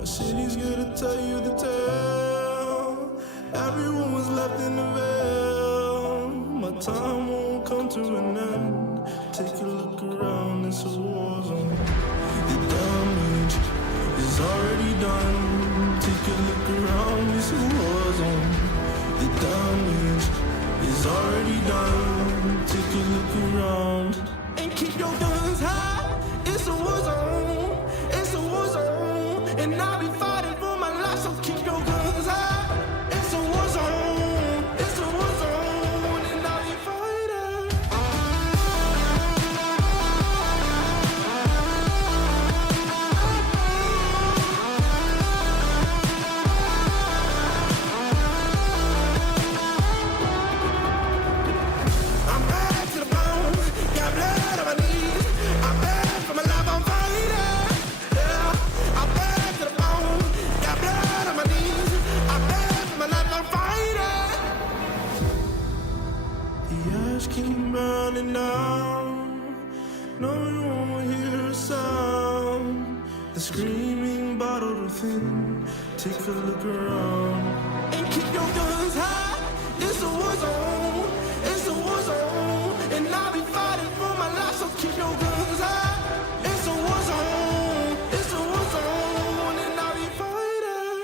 My city's here to tell you the tale. Everyone was left in the veil. My time won't come to an end. Take a look around, it's a war zone. The damage is already done. Take a look around, it's a war zone. The damage is already done. Take a look around and keep your guns high. It's a war zone. It's a war zone, and I'll be fighting for my life. So keep your guns high. It's a war zone. It's a war zone, and I'll be fighting. I'm back to the bone. Got blood on my knees. I'm back for my life. I'm fighting. Yeah, I'm back to the bone. Got blood on my knees. I'm back for my life. I'm fighting. The ash keep burning down. No one won't hear a sound. The screaming bottle within. Take a look around and keep your guns high. It's a war zone. It's a war zone, and I'll be fighting for my life. So keep your guns high. It's a war zone. It's a war zone, and I'll be fighting.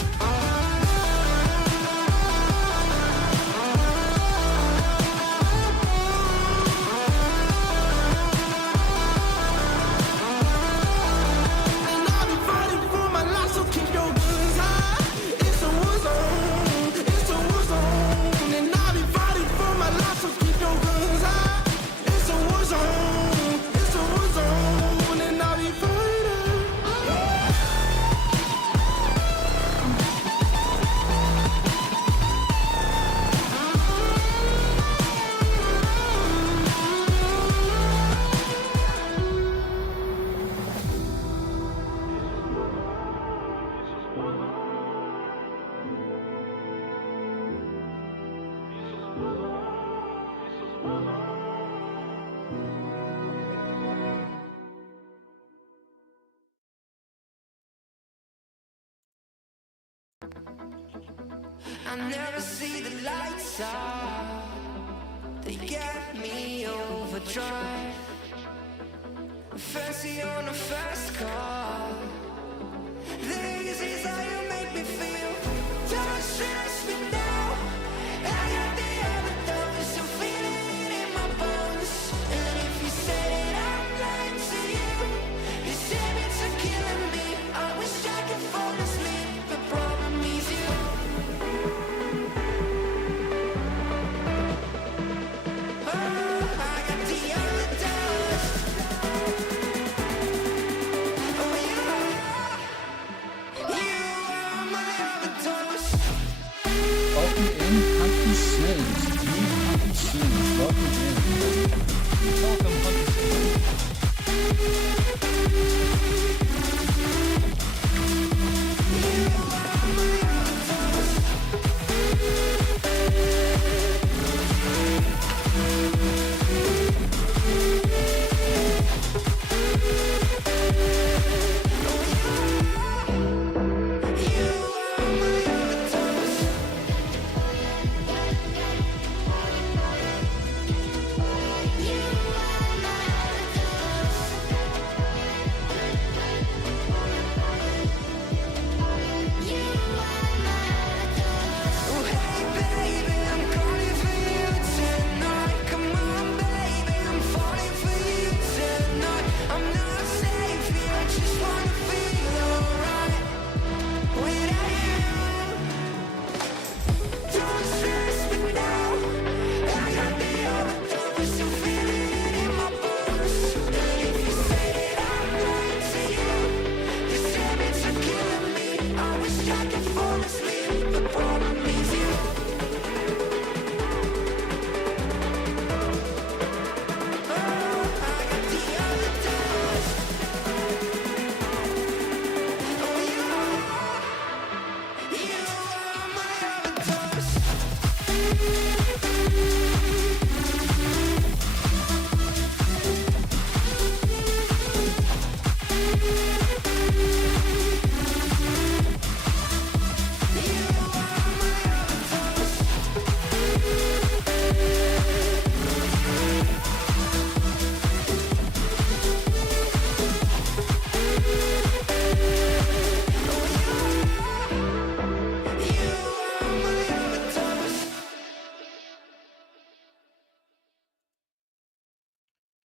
And I'll be fighting for my life. So keep your guns high. It's a war zone. It's a war zone, and I'll be fighting for my life. So keep your guns high. It's a war zone. It's a war zone, and I'll be fighting. I never see the lights out. They get me overdrive. Fancy on a fast car. This is how you make me feel. Don't stress me now. I got the overdose. I'm feeling it in my bones. And if you said it, I'm lying to you. You said it's a killing me. I wish I could fall asleep. The problem is you. Welcome in, Hunky Sims. Team Hunky Sims. Welcome in. Welcome, Hunky Sims.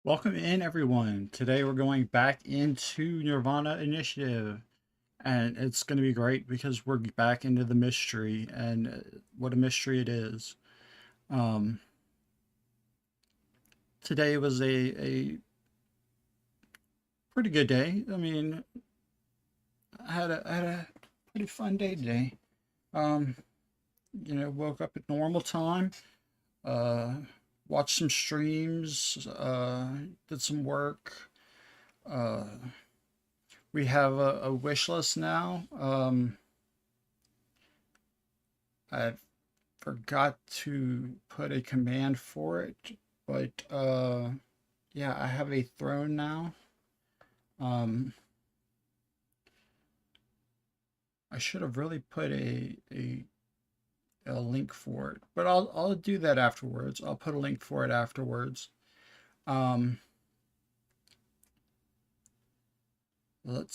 Welcome in, everyone. Today we're going back into Nirvana Initiative, and it's going to be great because we're back into the mystery, and what a mystery it is. Today was a pretty good day. I mean, I had a pretty fun day today. Woke up at normal time, watched some streams, did some work. We have a wish list now. I forgot to put a command for it, but yeah, I have a throne now. I should have really put a link for it, but I'll do that afterwards. I'll put a link for it afterwards. Let's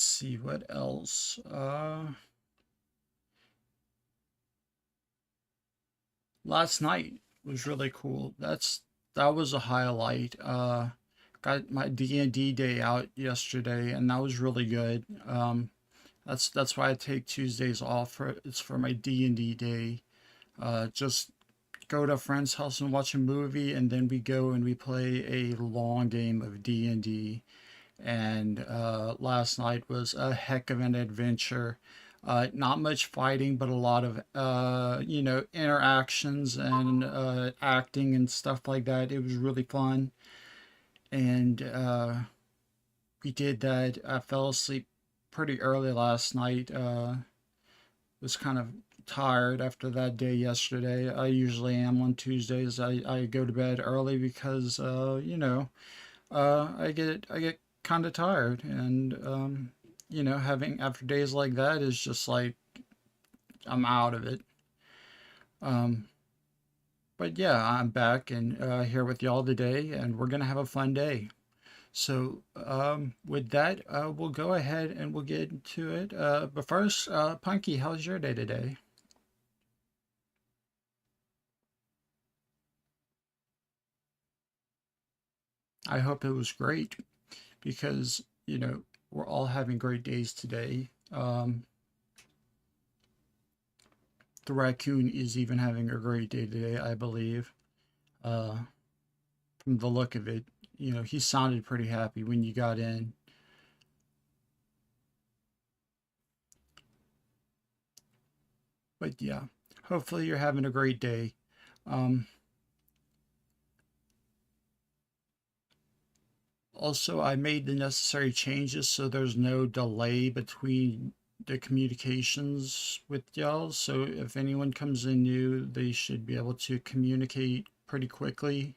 see what else. Last night was really cool. That was a highlight. Got my D&D day out yesterday, and that was really good. That's why I take Tuesdays off. It's for my D&D day. Just go to a friend's house and watch a movie, and then we go and we play a long game of D&D. And last night was a heck of an adventure. Not much fighting, but a lot of interactions and acting and stuff like that. It was really fun, and we did that. I fell asleep pretty early last night. Was kind of tired after that day yesterday. I usually am on Tuesdays. I go to bed early because I get kind of tired, and having after days like that is just like I'm out of it. But yeah, I'm back and here with y'all today, and we're gonna have a fun day. So with that, we'll go ahead and we'll get into it. But first, Punky, how's your day today? I hope it was great, because we're all having great days today. The raccoon is even having a great day today, I believe. From the look of it, he sounded pretty happy when you got in. But yeah, hopefully you're having a great day. Also, I made the necessary changes so there's no delay between the communications with y'all. So if anyone comes in new, they should be able to communicate pretty quickly.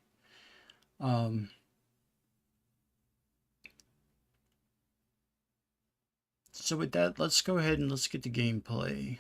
So with that, let's go ahead and let's get to gameplay.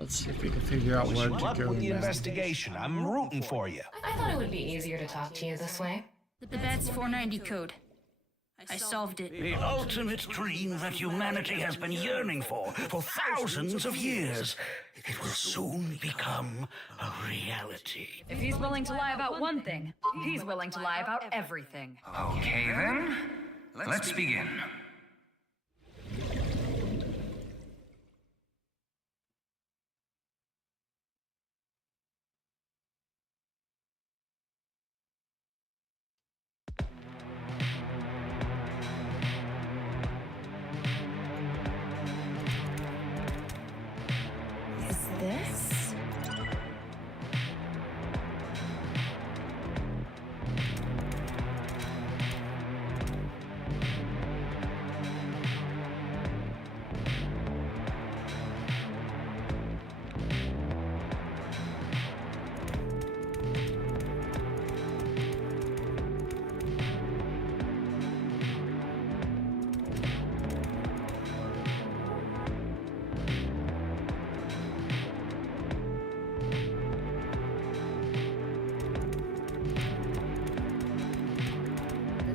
Let's see if we can figure out where to go with the now. investigation. I'm rooting for you. I thought it would be easier to talk to you this way. The Bats 490 code. I solved it. The ultimate dream that humanity has been yearning for thousands of years. It will soon become a reality. If he's willing to lie about one thing, he's willing to lie about everything. Okay then, let's begin.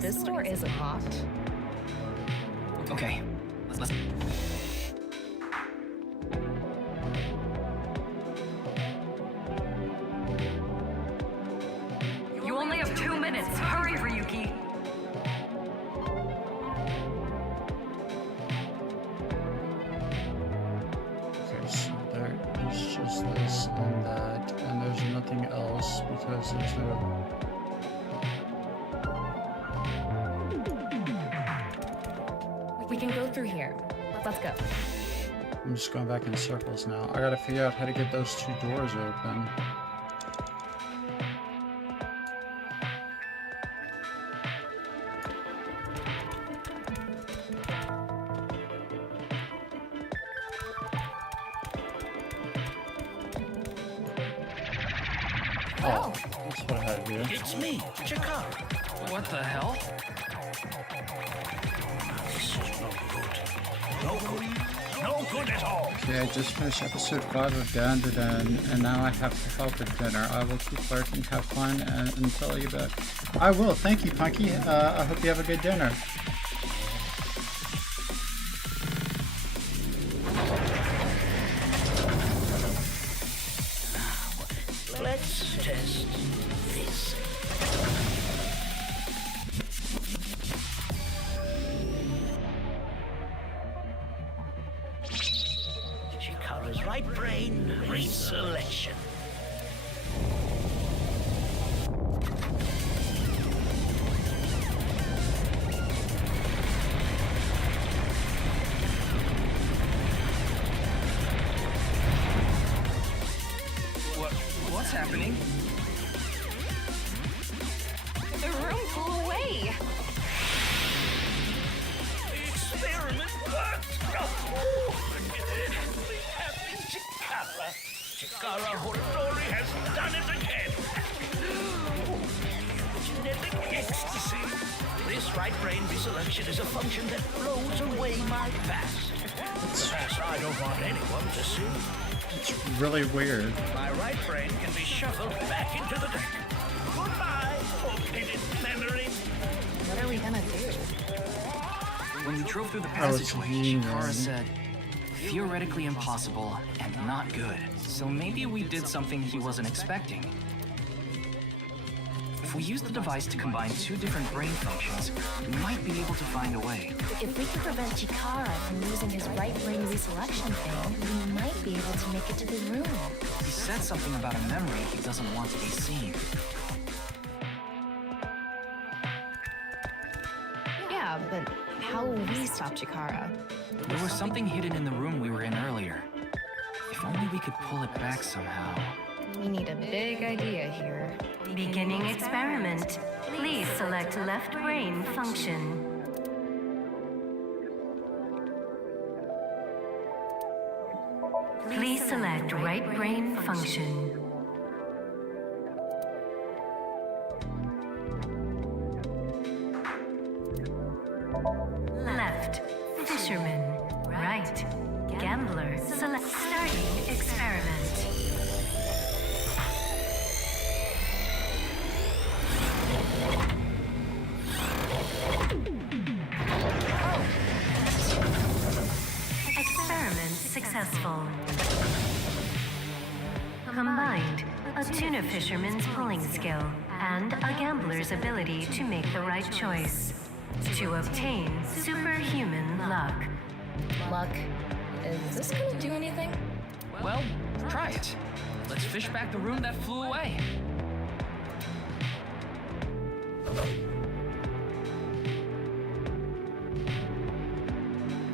This door isn't locked. Okay, let's. You only have 2 minutes. Hurry, Ryuki. Okay, so there is just this and that, and there's nothing else because there's no. We can go through here. Let's go. I'm just going back in circles now. I gotta figure out how to get those two doors open. Oh, that's what I had to do. It's me, Chikara. What the hell? This is no good. No good. No good at all. Okay, I just finished episode 5 of Dandadan, and now I have to help with dinner. I will keep working, have fun, and tell you about. I will. Thank you, Punky. I hope you have a good dinner. Let's test this. Chikara's right brain reselection. What's happening? The room flew away. The experiment worked! Oh, happy Chikara. Chikara Horodori has done it again. Genetic ecstasy. This right brain reselection is a function that blows away my past. The past I don't want anyone to see. It's really weird. My right brain can be shuffled back into the deck. Goodbye, forbidden memory. What are we gonna do? When we drove through the Oh, it's passageway, mean, Chikara man. said, theoretically impossible and not good. So maybe we did something he wasn't expecting. If we use the device to combine two different brain functions, we might be able to find a way. If we can prevent Chikara from using his right brain reselection thing, we might be able to make it to the room. He said something about a memory he doesn't want to be seen. Yeah, but how will we stop Chikara? There was something hidden in the room we were in earlier. If only we could pull it back somehow. We need a big idea here. Beginning experiment. Please select left brain function. Please select right brain function. Left, fisherman. Right, gambler. Select starting experiment. Experiment successful. Combined, a tuna fisherman's pulling skill and a gambler's ability to make the right choice to obtain superhuman luck. Luck. Is this gonna do anything? Well, try it. Let's fish back the room that flew away.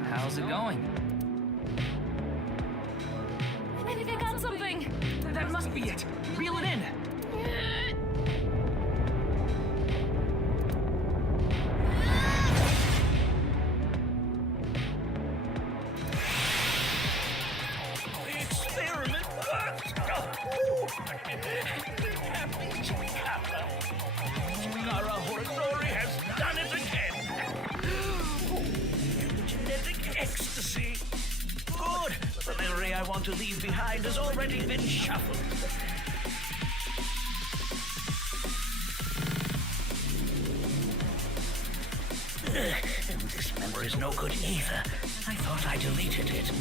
How's it going? I think I got something. That must be it. Reel it in. The experiment worked! Happy Chikara. Chikara Horodori has done it again! Genetic ecstasy. Good! The memory I want to leave behind has already been shuffled. This memory's no good either. I thought I deleted it.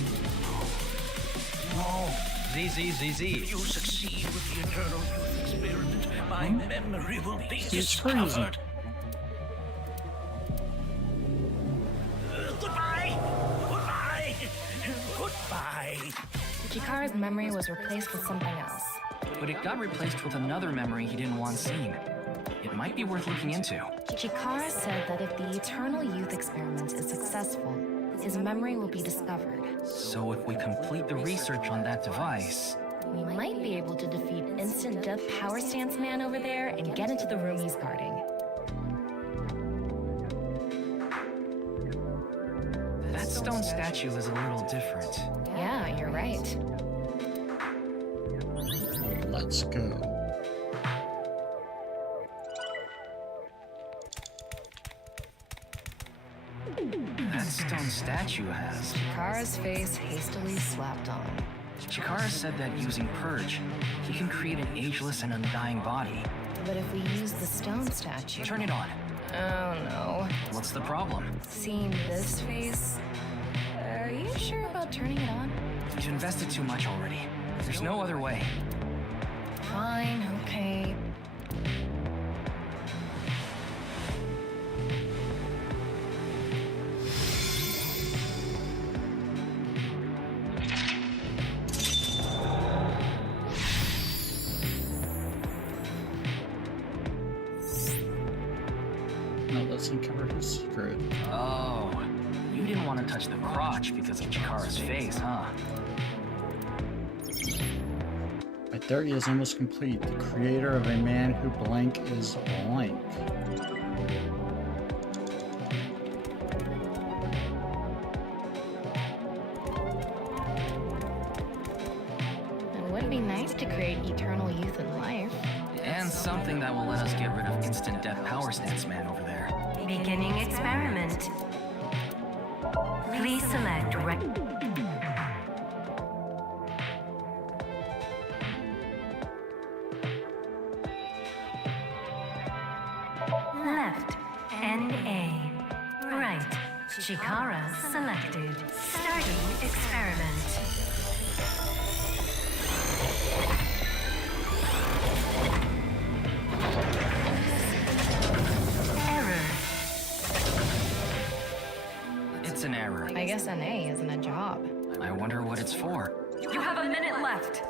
No. ZZZZ. If you succeed with the Eternal Youth Experiment, my memory will be He's crazy. discovered. Goodbye! Goodbye! Goodbye! Chikara's memory was replaced with something else. But it got replaced with another memory he didn't want seen. It might be worth looking into. Chikara said that if the Eternal Youth Experiment is successful, his memory will be discovered. So if we complete the research on that device... We might be able to defeat Instant Death Power Stance Man over there and get into the room he's guarding. That stone statue is a little different. Yeah, you're right. Let's go. That stone statue has... Chikara's face hastily slapped on. Chikara said that using Purge, he can create an ageless and undying body. But if we use the stone statue... Turn it on. Oh no. What's the problem? Seeing this face... Are you sure about turning it on? You've invested too much already. There's no other way. Fine, okay. Now let's uncover his secret. Oh, you didn't want to touch the crotch because of Chikara's face, huh? My theory is almost complete. The creator of a man who blank is blank. It would be nice to create eternal youth in life. And something that will let us get rid of Instant Death Power Stance Man over there. Beginning experiment. Please select left, NA. Right, Chikara selected. Starting experiment. Error. It's an error. I guess NA isn't a job. I wonder what it's for. You have a minute left.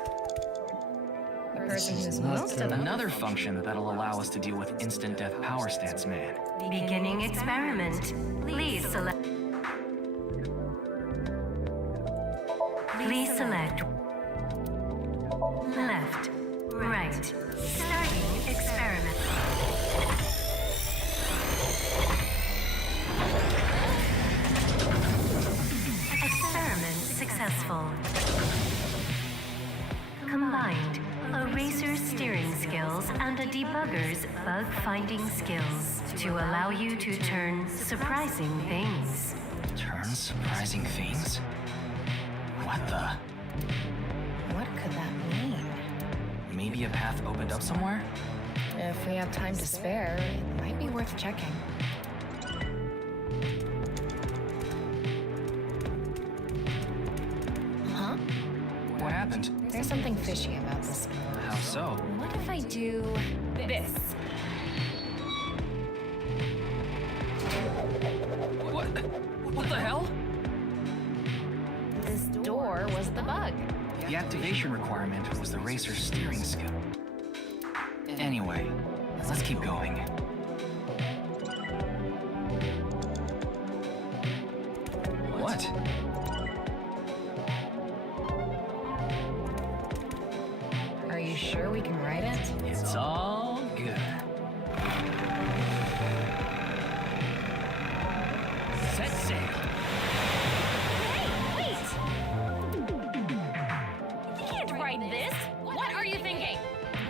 The person is who's not most good. of them. Another function that'll allow us to deal with Instant Death Power Stance Man. Beginning experiment. Please select. Please select left, right. Starting experiment. Experiment successful. Combined, a racer's steering skills and a debugger's bug-finding skills to allow you to turn surprising things. Turn surprising things? What the? What could that mean? Maybe a path opened up somewhere? If we have time to spare, it might be worth checking. Huh? What happened? There's something fishy about this. How so? What if I do this? What the hell? This door was the bug. The activation requirement was the racer's steering skill. Anyway, let's keep going. What? Are you sure we can write it? It's all good. Set sail. You can't write this. What are you thinking?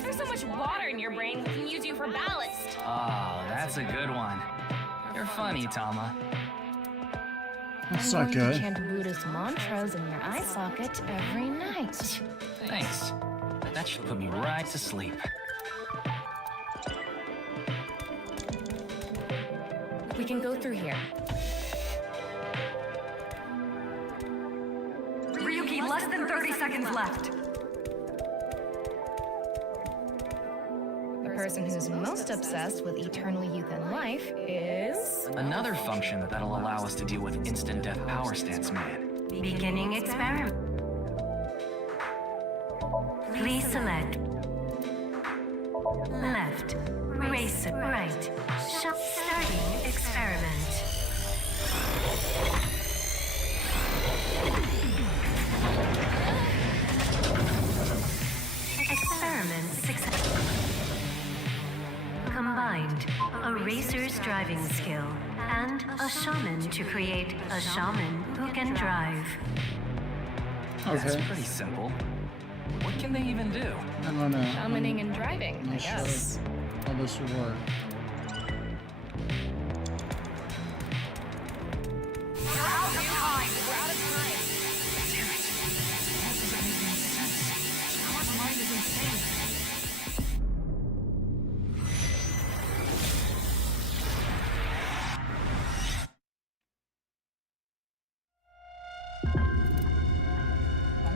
There's so much water in your brain, we can use you for ballast. Oh, that's a good one. You're funny, Tama. That's I'm not going to good. chant Buddhist mantras in your eye socket every night. Thanks. That should put me right to sleep. We can go through here. Ryuki, less than 30 seconds left. The person who's most obsessed with eternal youth and life is... Another function that'll allow us to deal with instant death power stance man. Beginning experiment. Please select left, race right. Starting experiment. Experiment success. Combined a racer's driving skill and a shaman to create a shaman who can drive. That's Okay. pretty simple. What can they even do? I don't know. Shamaning and driving, I Not sure guess. how this will work.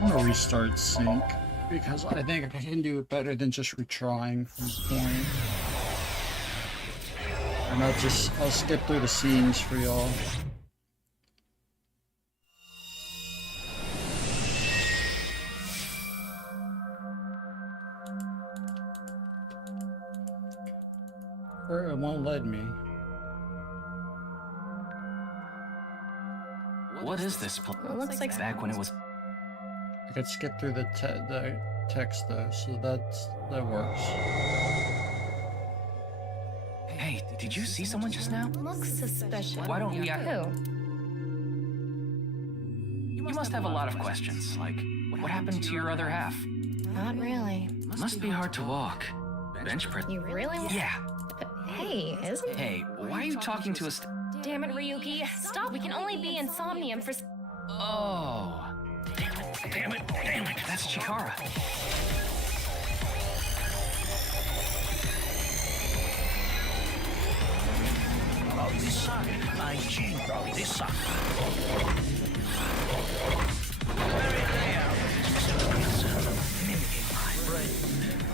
I want to restart sync because I think I can do it better than just retrying from the point. And I'll skip through the scenes for y'all. Or it won't let me. What is this place? It looks like Back when it was... I could skip through the text though, so that works. Hey, did you see someone just now? looks suspicious. Why don't we... Who? You must have a lot of questions, like, what happened to your other half? Not really. Must be hard to walk. Bench press... You really? Yeah. Hey, isn't... Hey, why are you talking to us? Damn it, Ryuki. Stop. We can only be in Somnium for... Oh. Damn it, damn it. That's Chikara. Oh, this suck. My gene, bro, this suck. Very layout. Mimicking my brain.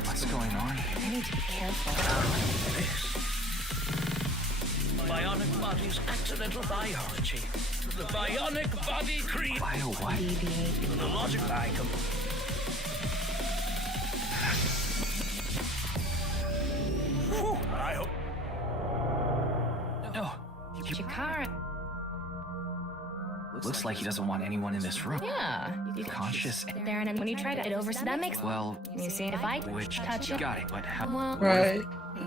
What's going on? I need to be careful. Bionic body's accidental biology. The bionic body creed. Bio what? The logic I come. Whew, I hope. No. Chikara. Looks like he doesn't want anyone in this room. Yeah. You Conscious. there, and when you try to get over, that makes... Well, You see, if I which... touch it... Got it, but how... Well, Right.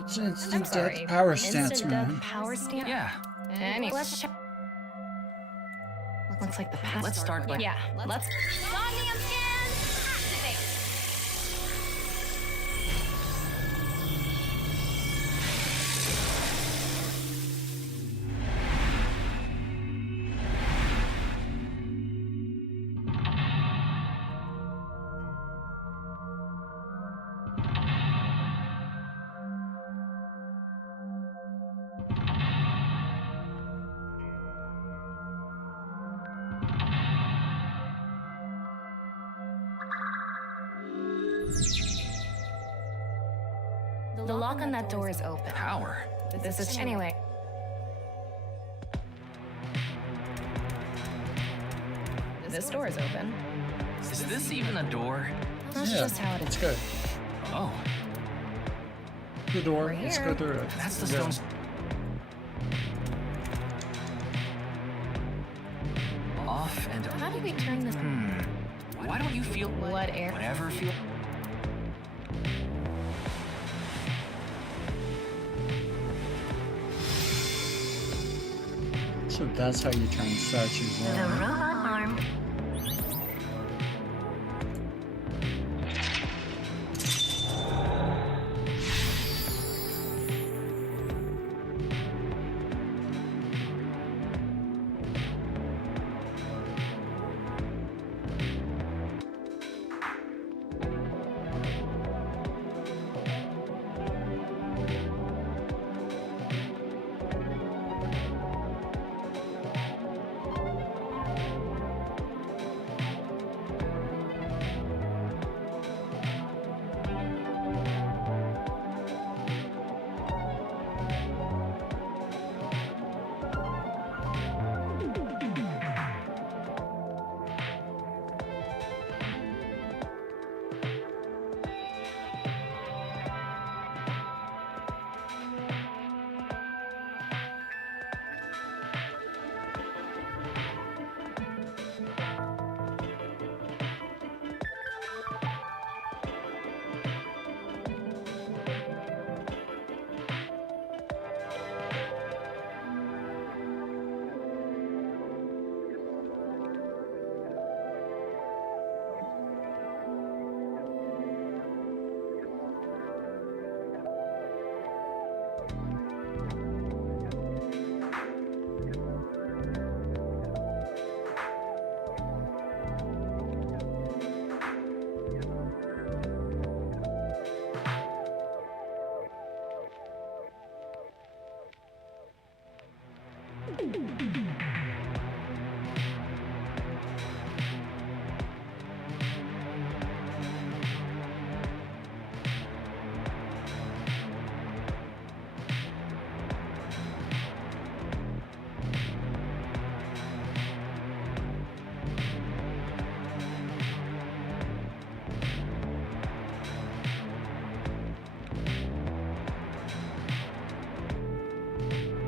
It's I'm instant sorry. death power stance, Instant death man. power stance? Yeah. Anyway, let's check. Looks like the password. Let's start by... Yeah, let's... Somnium scan! Activate! The lock on that door is open. Power. This is... Anyway. This door is open. Is this even a door? That's just how it Let's is. go. Oh, The door. We're Let's here. go through it. that's the Yeah. stone's... Off and... How do we turn this... Why don't you feel... What air... Whatever feel... So that's how you turn statues The on. robot arm.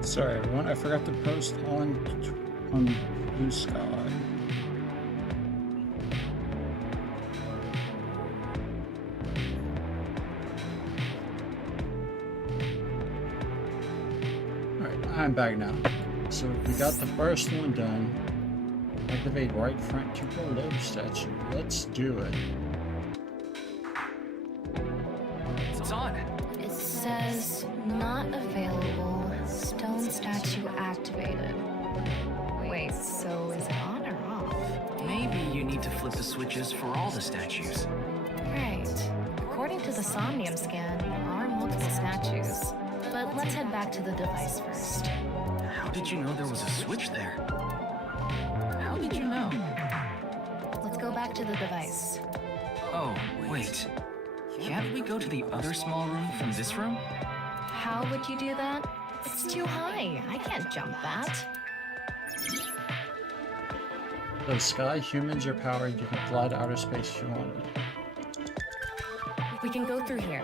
Sorry, everyone. I forgot to post on Blue Sky. Alright, I'm back now. So we got the first one done. Activate right front to below statue. Let's do it. It's on. It says not available. Stone statue activated. Wait, so is it on or off? Maybe you need to flip the switches for all the statues. Right. According to the Somnium scan, there are multiple statues. But let's head back to the device first. How did you know there was a switch there? How did you know? Let's go back to the device. Oh, wait. Can't we go to the other small room from this room? How would you do that? It's too high. I can't jump that. So Sky, humans are powered. You can fly to outer space if you wanted. We can go through here.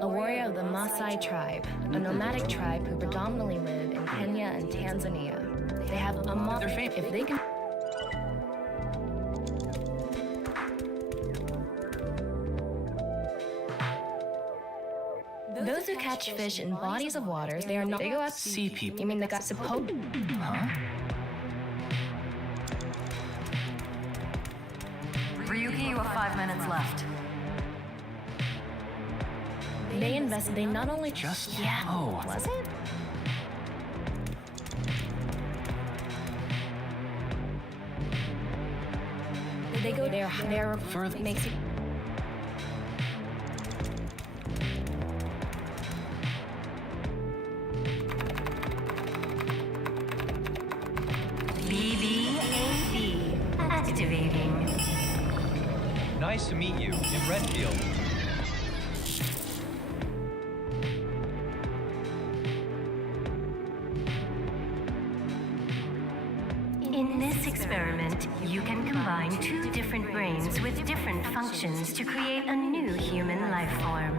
A warrior of the Maasai tribe, a nomadic tribe who predominantly live in Kenya and Tanzania. They have a They're famous. if they can. Those who catch fish in bodies of waters, they are not. They go out. Sea people. You mean they got supposed? Huh? Ryuki, you have 5 minutes left. They invested. They not only Just yeah. oh. Was it? They go there. They're Further. makes you. BBAB activating. Nice to meet you in Redfield. In this experiment, you can combine 2 different brains with different functions to create a new human life form.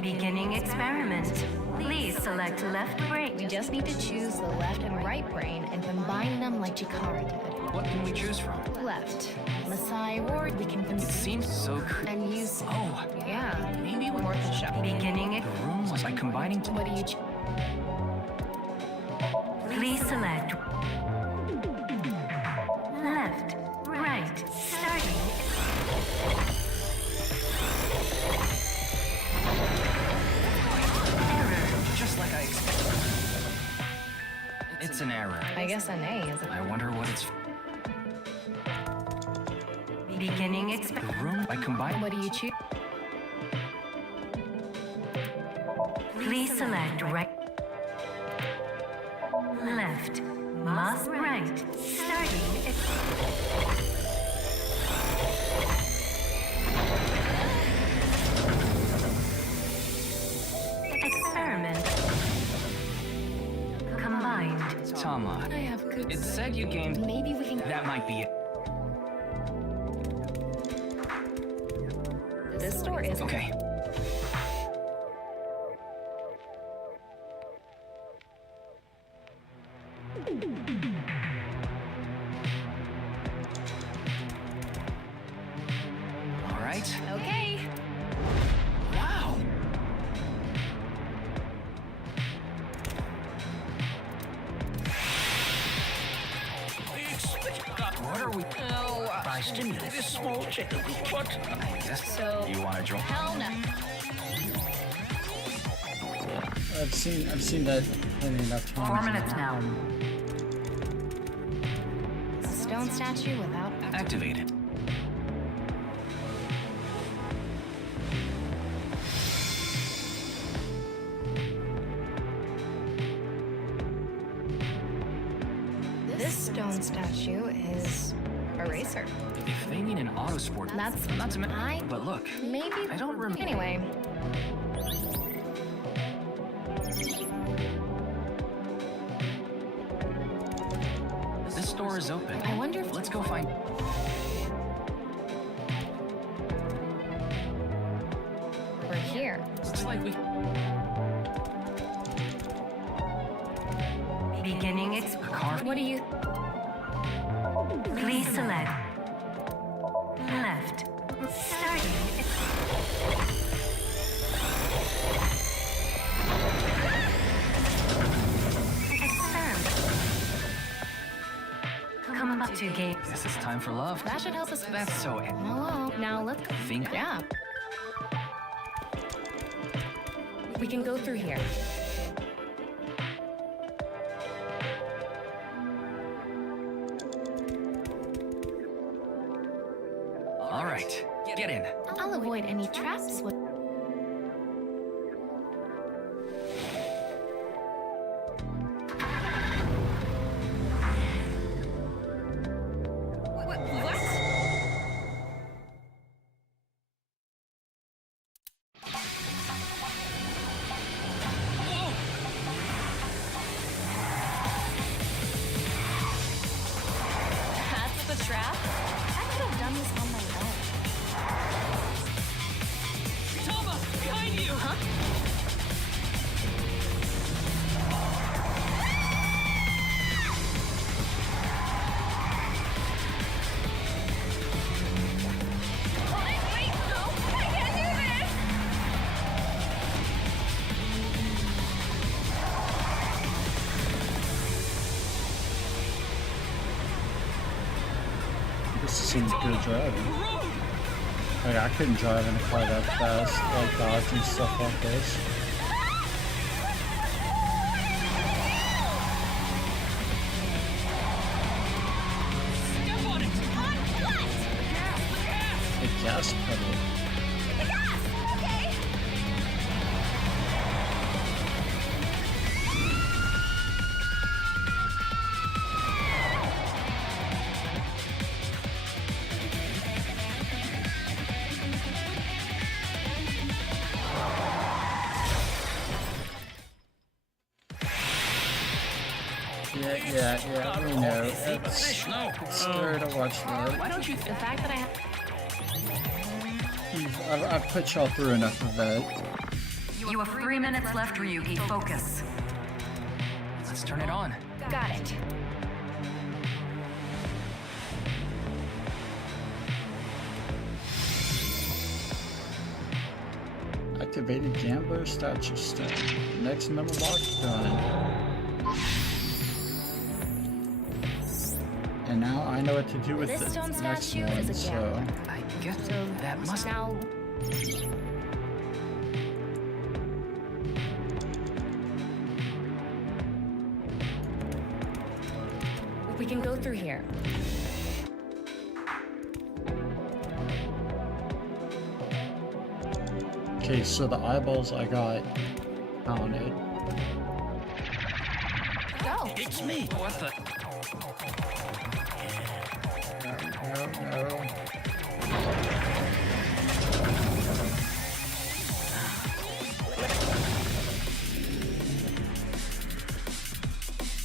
Beginning experiment. Please select left brain. We just need to choose the left and right brain and combine them like Chikara did. What can we choose from? Left. Masai or we can It seems so and use. Oh, Yeah. maybe we Worth a shot. Beginning The room was by combining What do you choose? Please select left, right, starting. Error. just like I expected. It's an error. I guess an A is I wonder what it's. Beginning The experiment. room by combining. What do you choose? Please select right, left, must right, starting. Experiment combined. Tama, I have good. it said you gained. Maybe we can. That might be it. This story is Okay. All right. okay. Wow. What are we? By stimulating this small chicken. What? I guess. So- You want to join? Hell no. I've seen that plenty enough times. 4 minutes now. A stone statue without Activated. This stone statue is a racer. If they need an auto sport, That's not to mention. But look, Maybe. I don't remember. Anyway, This store is open. I wonder if Let's go find. we're here. Looks like we. Beginning A car. What do you? Please select left. Starting. Experiment. Come up to gate. Guess it's time for love. That should help us. That's so. Hello. Now let's go. Think. Yeah. We can go through here. All right, get in. I'll avoid any traps with. What? That's the trap? I could have done this on my own. Tama, behind you. Huh? Wait, no! I can't do this! This is some good driving. Like, I couldn't drive in a car that fast, like Dodge and stuff like this. Step on it! On what? The gas pedal. The gas! Okay! Yeah, we know. It's scary to watch that. Why don't you? The fact that I have. I've put y'all through enough of that. You have 3 minutes left, Ryugi. Focus. Let's turn it on. Got it. Activated Gambler statue stone. Next memo box done. And now I know what to do with This the stone next statue one, is a so gambler. I guess So that must. now. We can go through here. okay, so the eyeballs I got counted. Go. It's me. What the? No.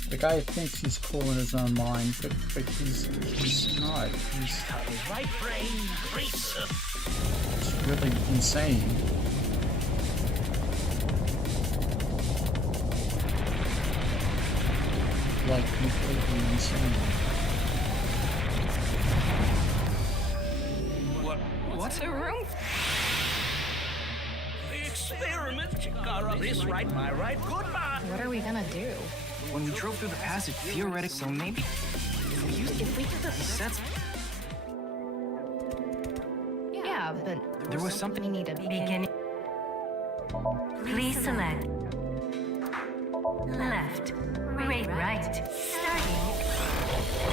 The guy thinks he's cool in his own mind, but he's not. He's Right brain, racer. really insane. Like completely insane. What's The room. The experiment. Chikara, this right, my right, goodbye. What are we gonna do? When we drove through the passage, theoretically, so maybe If we did the sets. Yeah, but There was something. we need to Beginning. Please select left, right, starting.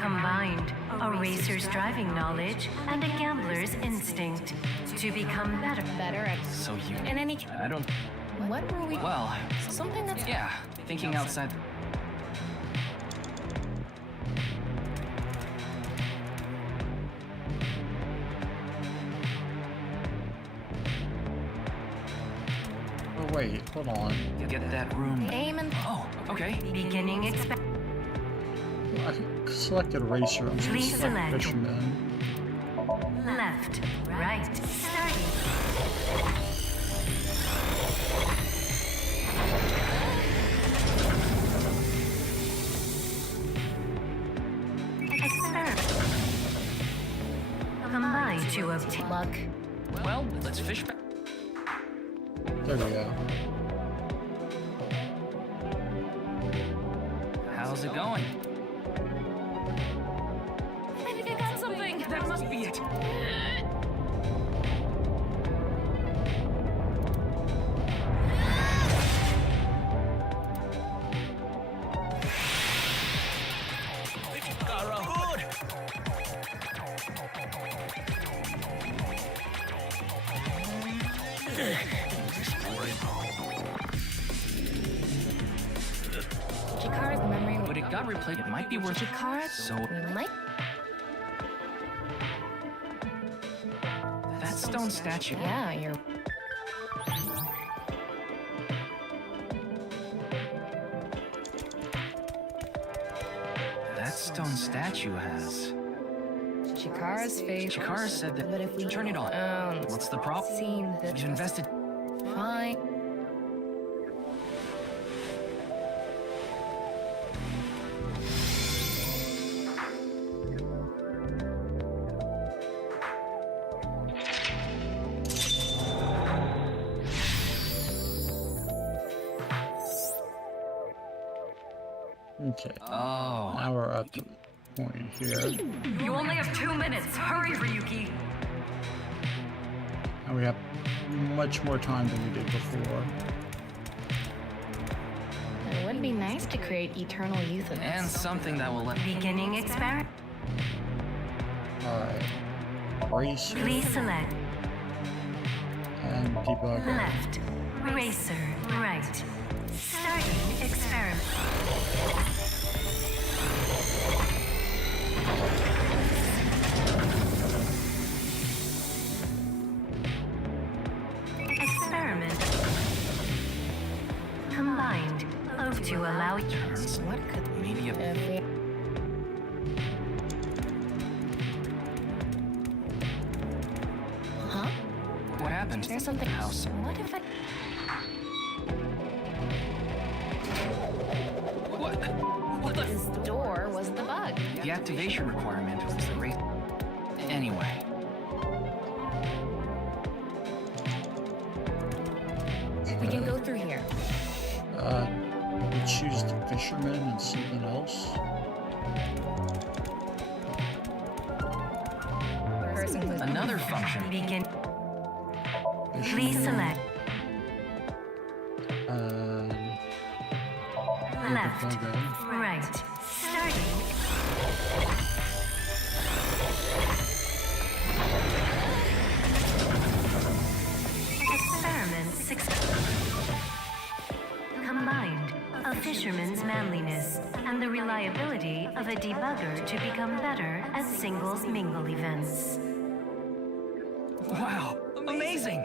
Combined, a racer's driving knowledge and a gambler's instinct to become better at. So you. In any I don't. What were we? Well, Something that's. yeah, thinking outside. Oh wait, hold on. Get that room. Aim and. Oh, okay. Beginning I selected racer. I'm supposed Please to select select. fisherman. left, right, starting. Experiment. Combine to obtain Luck. Well, let's fish back. There we go. How's it going? I think I got something. That must be it. Chikara hood. Chikara's memory. But it got replayed. It might be worth it. Chikara. So We might. that stone statue. Yeah, you're. That stone statue has. Chikara's face. Chikara said that. But if we Turn it on. What's the problem? Seen that. We've invested. Fine. Okay. Oh. Now we're up to the point here. You only have 2 minutes. Hurry, Ryuki. And we have much more time than we did before. It would be nice to create eternal youth in And this. something that will let. Beginning experiment. Alright. Racer Please select and debugger. left, racer, right. Starting experiment. Experiment. Combined. To allow Turns. What could Maybe a. if we? Huh? What happened? There's something. House. What if I? What the? This door was the bug. The activation requirement was the rate. Anyway. We can go through here. We choose the fisherman and something else. Person who's Another function. begin. Please Fisherman select and left, debugger. right. Starting. Experiment 6. Combined, a fisherman's manliness and the reliability of a debugger to become better at singles mingle events. Wow, amazing!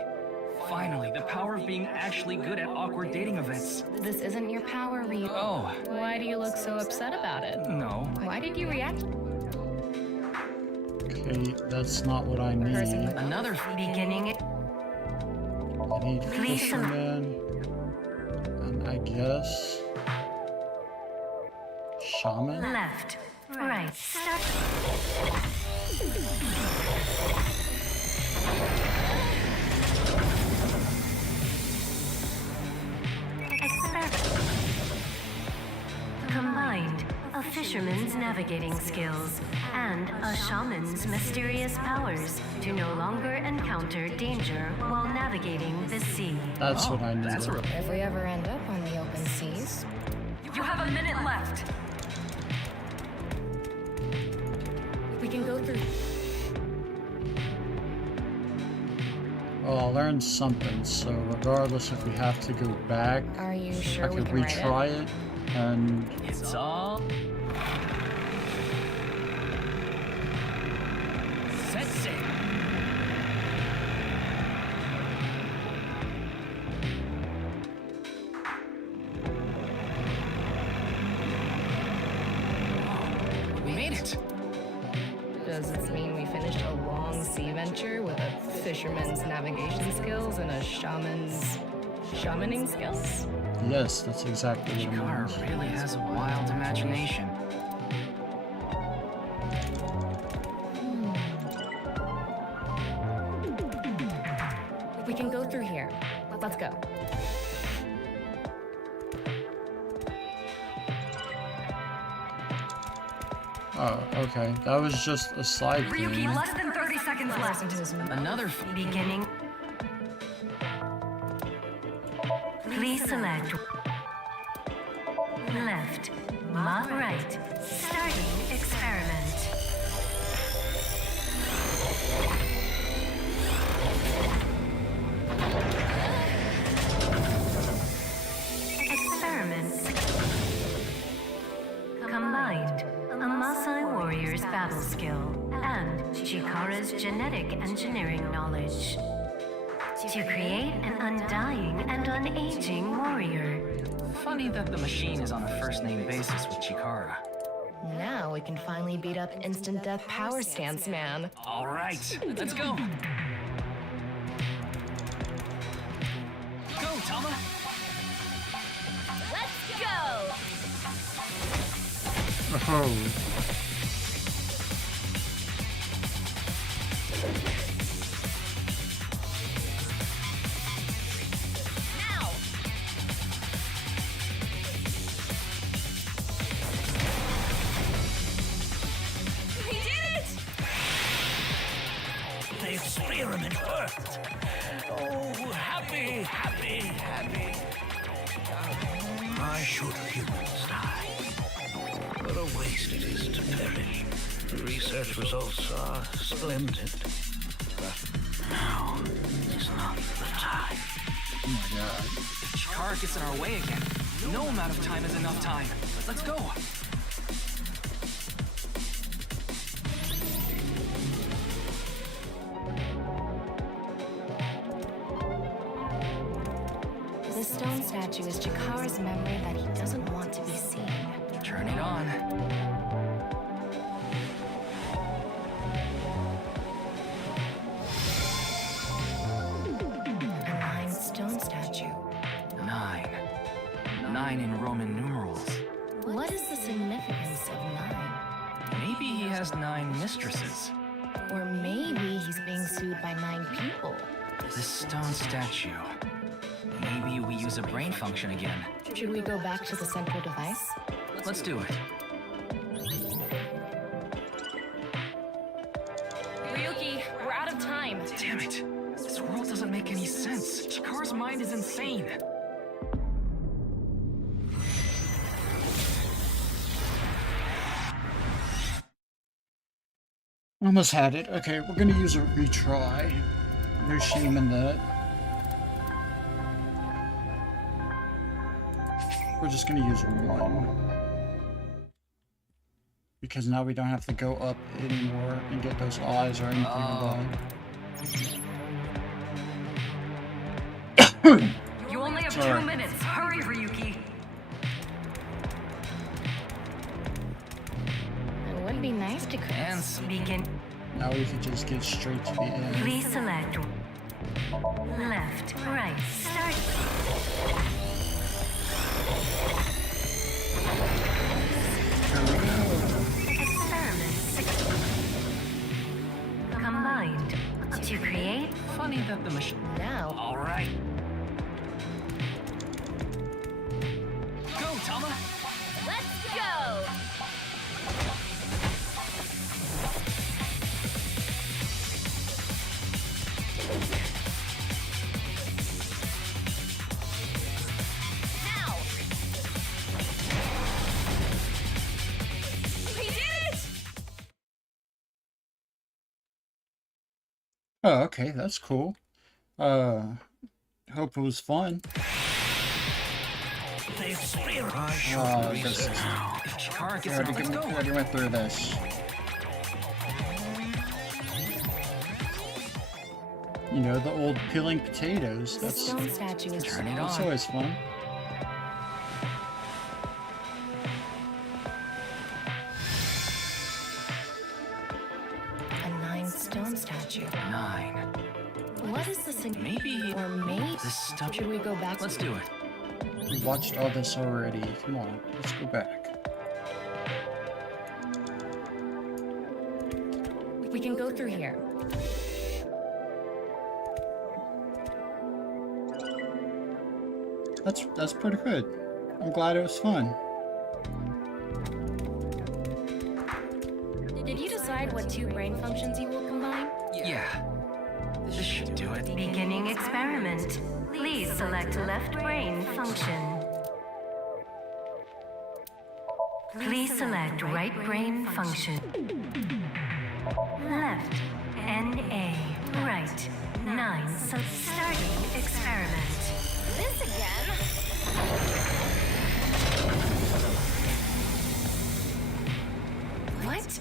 Finally, the power of being actually good at awkward dating events. This isn't your power, Ryu. Oh, Why do you look so upset about it? no. Why did you react? Okay, that's not what I need. Another. Beginning. I need Please select. fisherman. And I guess shaman. Left, right. Start. Experiment. Combined, a fisherman's navigating skills, and a shaman's mysterious powers to no longer encounter danger while navigating the sea. That's what I needed. If we ever end up on the open seas. You have a minute left. We can go through. Well, I learned something, so regardless if we have to go back, Are you I sure we could can ride it? retry it, and It's all Set sail. we made it. Does this mean we finished a long sea venture with a fisherman's navigation skills and a shamaning skills? yes, that's exactly what it Chikara means. really has a wild imagination. We can go through here. Let's go. Oh, okay. That was just a side Ryuki, thing. less than 30 seconds left. Another Beginning. Please select left, right. Starting experiment. Experiment. Combined, a Maasai warrior's battle skill and Chikara's genetic engineering knowledge to create an undying and unaging warrior. Funny that the machine is on a first-name basis with Chikara. Now we can finally beat up instant death power stance, man. All right, let's go. Go, Tama. Let's go! Oh. Now! We did it! The experiment worked. Oh, happy, happy, happy. Why should humans die? What a waste it is to perish. The research results are splendid. But now is not the time. Oh my god. If Chikara gets in our way again, no amount of time is enough time. Let's go. This stone statue is Chikara's memory that he doesn't want to be seen. Turn it on. A 9 stone statue. 9. 9 in Roman numerals. What is the significance of 9? Maybe he has 9 mistresses. Or maybe he's being sued by 9 people. This stone statue. Maybe we use a brain function again. Should we go back to the central device? Let's do it. Ryuki, we're out of time. Damn it. This world doesn't make any sense. Chikara's mind is insane. Almost had it. Okay, we're gonna use a retry. No shame in that. We're just gonna use 1. Because now we don't have to go up anymore and get those eyes or anything like that. You only have Sorry. 2 minutes. Hurry, Ryuki. It would be nice to And Begin. Now we can just get straight to the end. Please select left, right. Start. Experiment 6. Combined to create. funny that the machine. Now, All right. Go, Tama. Let's go! Oh, okay, that's cool. Hope it was fun. The experience. This is... If Chikara We gets out, let's go. already went through this. You know, the old peeling potatoes. The That's stone statue is Turn it that's on. always fun. a 9-stone statue. 9. What is the significance? Maybe Or maybe this stuff. should we go back? Let's do it. We watched all this already. Come on, let's go back. We can go through here. That's pretty good. I'm glad it was fun. Did you decide what 2 brain functions you will combine? Yeah. This should do it. Beginning experiment. Please select left brain function. Please select right brain function. Left. NA. Right. 9. So starting experiment. This again? What?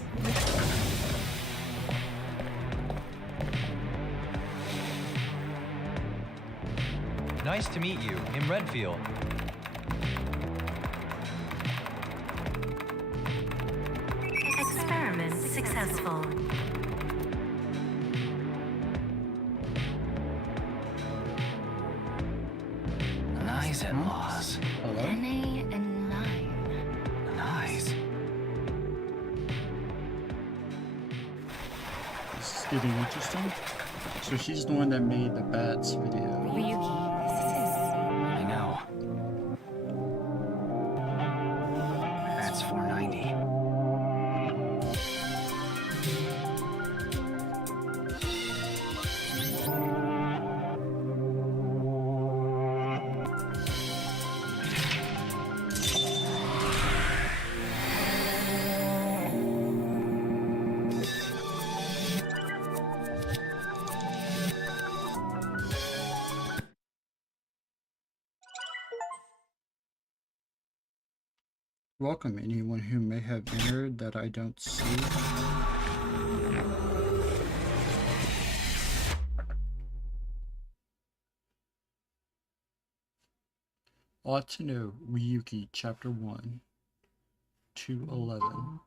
Nice to meet you. In Redfield. Experiment successful. Nice and loss. Hello? NA and 9. Nice. This is getting interesting. So she's the one that made the bats video. Ryuki, this I know. That's 490. Welcome anyone who may have entered that I don't see. Ought to know Ryuki Chapter 1 to 11.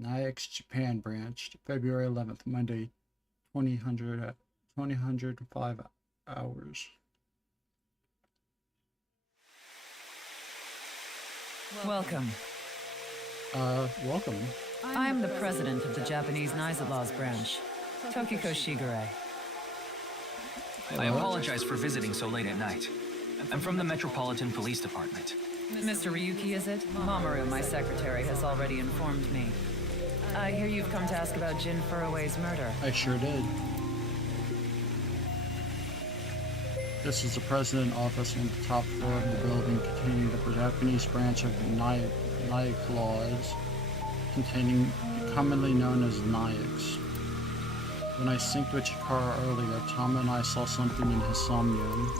Naix Japan Branch, February 11th, Monday, 2000 at 2005 hours. Welcome. Welcome. I'm the president of the Japanese Nizalas branch, Tokiko Shigure. I apologize for visiting so late at night. I'm from the Metropolitan Police Department. Mr. Ryuki, is it? Mamoru, my secretary, has already informed me. I hear you've come to ask about Jin Furue's murder. I sure did. This is the president office on the top floor of the building containing the Japanese branch of Naix laws, commonly known as Naix. When I synced with Chikara earlier, Tom and I saw something in his somnium.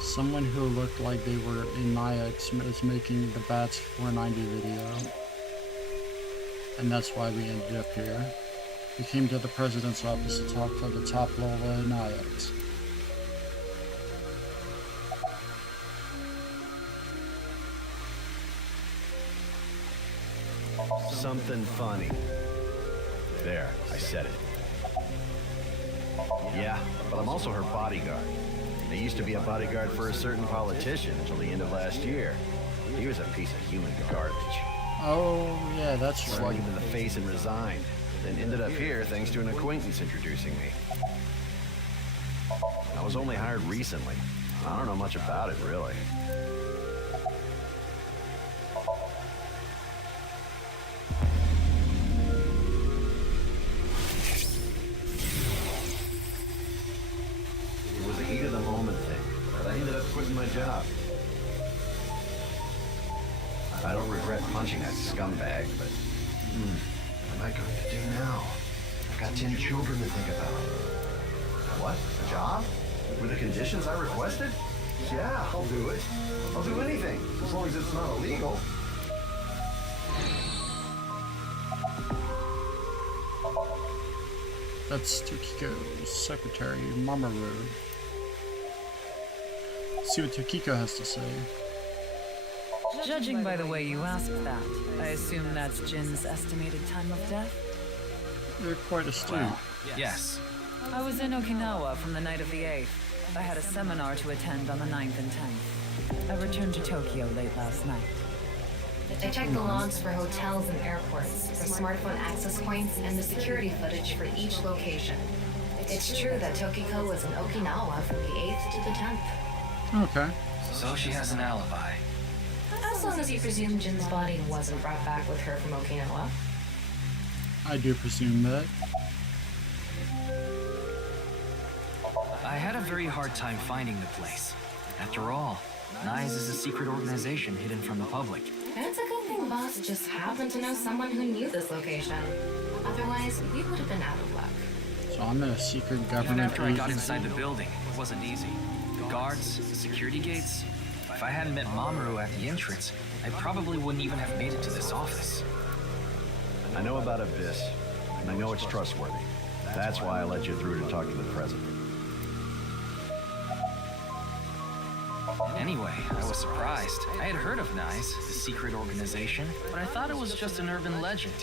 Someone who looked like they were in Naix was making the Bats 490 video. And that's why we ended up here. We came to the president's office to talk to the top level of Naix. Something funny. There, I said it. Yeah, but I'm also her bodyguard. I used to be a bodyguard for a certain politician until the end of last year. He was a piece of human garbage. Oh, yeah, that's right. Slugged him in the face and resigned. Then ended up here thanks to an acquaintance introducing me. I was only hired recently. I don't know much about it, really. It was a heat of the moment thing, but I ended punching that scumbag, but what am I going to do now? I've got 10 children to think about. What? A job? With the conditions I requested? Yeah, I'll do it. I'll do anything, as long as it's not illegal. That's Tokiko's secretary, Mamoru. Let's see what Tokiko has to say. Judging by the way you asked that, I assume that's Jin's estimated time of death? You're quite astute. Well, yes. I was in Okinawa from the night of the 8th. I had a seminar to attend on the 9th and 10th. I returned to Tokyo late last night. I checked the logs for hotels and airports, the smartphone access points, and the security footage for each location. It's true that Tokiko was in Okinawa from the 8th to the 10th. Okay. So she has an alibi. As long as you presume Jin's body wasn't brought back with her from Okinawa. I do presume that. I had a very hard time finding the place. After all, NICE is a secret organization hidden from the public. It's a good thing Boss just happened to know someone who knew this location. Otherwise, we would have been out of luck. So I'm in a secret Even government after I got agency. inside the building, it wasn't easy. The guards, the security gates. If I hadn't met Mamoru at the entrance, I probably wouldn't even have made it to this office. I know about Abyss, and I know it's trustworthy. That's why I let you through to talk to the president. Anyway, I was surprised. I had heard of NICE, the secret organization, but I thought it was just an urban legend.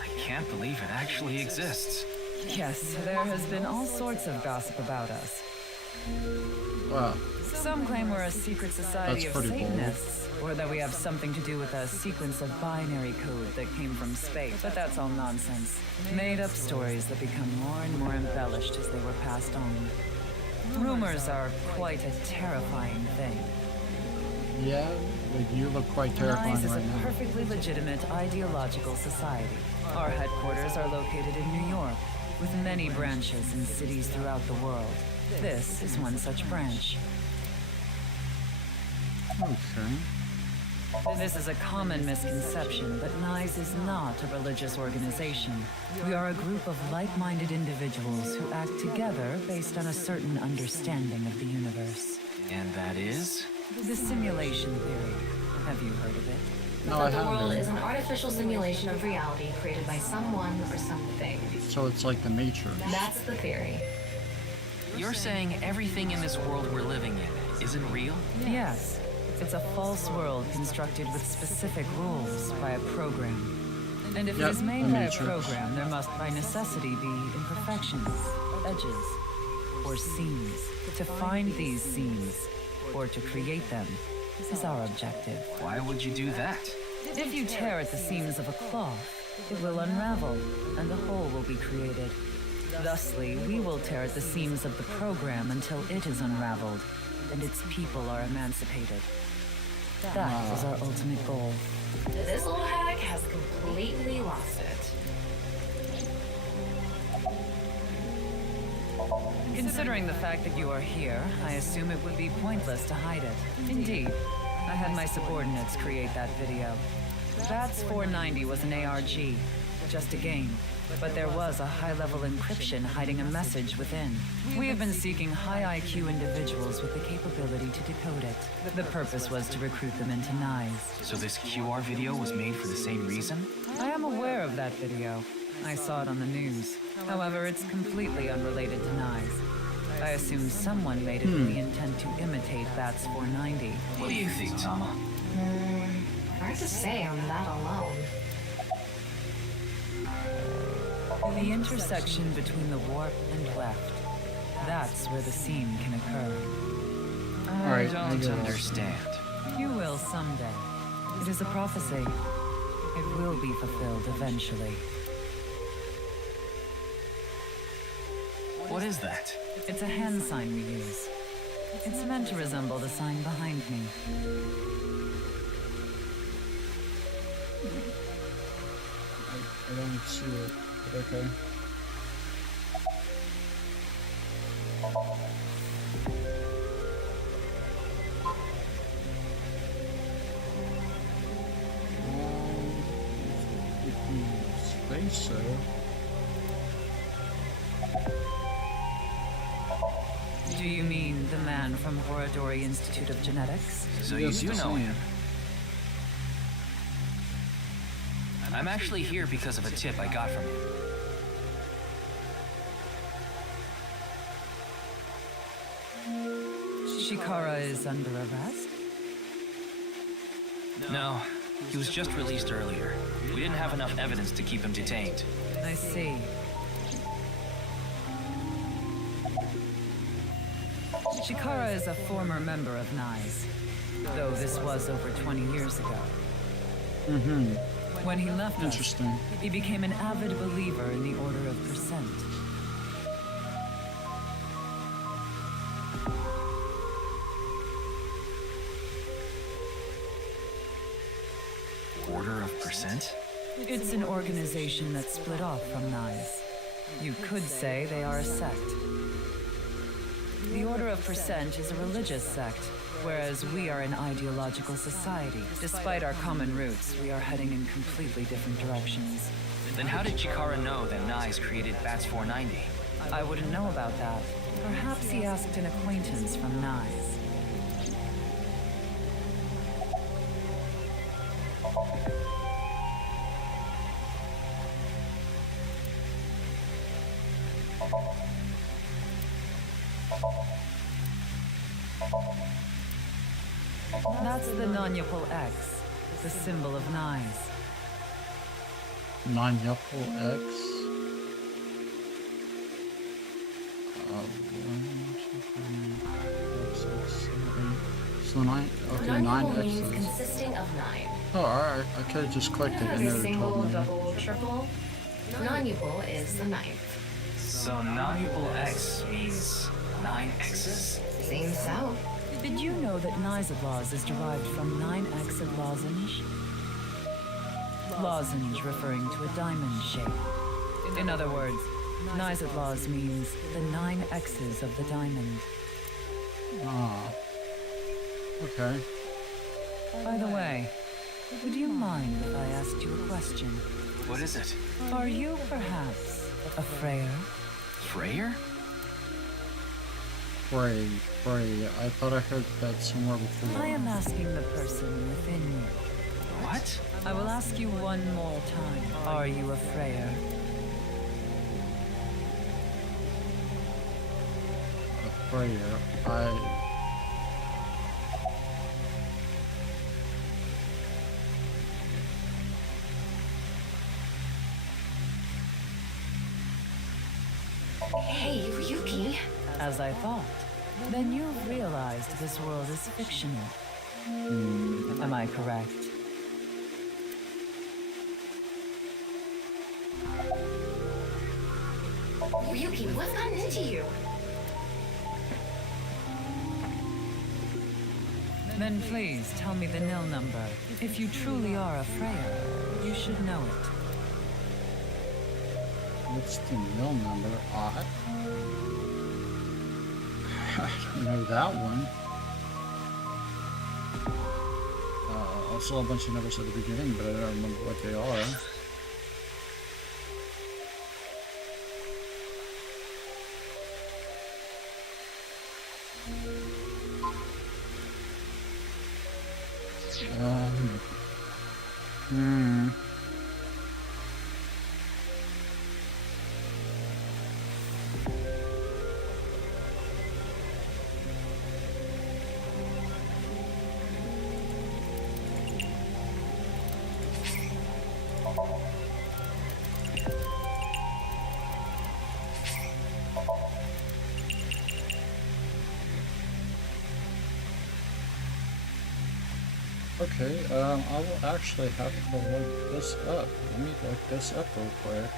I can't believe it actually exists. Yes, there has been all sorts of gossip about us. Wow. Some claim we're a secret society That's of pretty bold. Satanists, or that we have something to do with a sequence of binary code that came from space. But that's all nonsense. Made-up stories that become more and more embellished as they were passed on. Rumors are quite a terrifying thing. Yeah, but you look quite terrifying NICE is right a now. perfectly legitimate ideological society. Our headquarters are located in New York, with many branches in cities throughout the world. This is one such branch. Okay. This is a common misconception, but NICE is not a religious organization. We are a group of like-minded individuals who act together based on a certain understanding of the universe. And that is? The simulation theory. Have you heard of it? No, I The world haven't. is an artificial simulation of reality created by someone or something. So it's like the Matrix. That's the theory. You're saying everything in this world we're living in isn't real? Yes. It's a false world constructed with specific rules by a program. And if Yep, it is made the by a Matrix. program, there must by necessity be imperfections, edges, or seams. To find these seams, or to create them, is our objective. Why would you do that? If you tear at the seams of a cloth, it will unravel, and a hole will be created. Thusly, we will tear at the seams of the program until it is unraveled, and its people are emancipated. That is our ultimate goal. This little hack has completely lost it. Considering the fact that you are here, I assume it would be pointless to hide it. Indeed, I had my subordinates create that video. BATS 490 was an ARG, just a game. But there was a high-level encryption hiding a message within. We have been seeking high IQ individuals with the capability to decode it. The purpose was to recruit them into NICE. So this QR video was made for the same reason? I am aware of that video. I saw it on the news. However, it's completely unrelated to NICE. I assume someone made it with the intent to imitate BATS 490. What do you think, Tama? Hard to say on that alone. The intersection between the warp and weft. That's where the seam can occur. Alright, I I don't get it. understand. You will someday. It is a prophecy. It will be fulfilled eventually. What is that? It's a hand sign we use. It's meant to resemble the sign behind me. I don't see it, but okay. so. Do you mean the man from Horadori Institute of Genetics? So Yes, you do the know same. him. I'm actually here because of a tip I got from him. Shikara is under arrest? No, he was just released earlier. We didn't have enough evidence to keep him detained. I see. Shikara is a former member of NICE, though this was over 20 years ago. Mm-hmm. When he left us, Interesting. he became an avid believer in the Order of Percent. Order of Percent? It's an organization that split off from NICE. You could say they are a sect. The Order of Percent is a religious sect, whereas we are an ideological society. Despite our common roots, we are heading in completely different directions. Then how did Chikara know that NICE created Bats 490? I wouldn't know about that. Perhaps he asked an acquaintance from NICE. That's the Nanyapul X, the symbol of NICE. Non-Yuppie X. 1, 2, 3, 4, 5, 6, 7. So 9. Okay, 9 Non-Yuppie means X's. consisting of 9. Oh, alright. I could have just clicked it and it would have Single, told me. double, triple. Non-Yuppie is the 9th. So Nanyapul X means 9 X's? Seems so. Did you know that Nizadlaws is derived from 9-exed lozenge? Lozenge referring to a diamond shape. In other words, Nizadlaws means the 9 X's of the diamond. Ah. Okay. By the way, would you mind if I asked you a question? What is it? Are you perhaps a Freyer? Freyer? Frey. I thought I heard that somewhere before. I am asking the person within you. What? I will ask you one more time. Are you a Freyer? A Freyer. Hey, Ryuki. As I thought. Then you've realized this world is fictional. Am I correct? Ryuki, what's gotten into you? Then please tell me the nil number. If you truly are a Freya, you should know it. What's the mill number? Odd. I don't know that one. I saw a bunch of numbers at the beginning, but I don't remember what they are. Okay, I will actually have to look this up. Let me look this up real quick.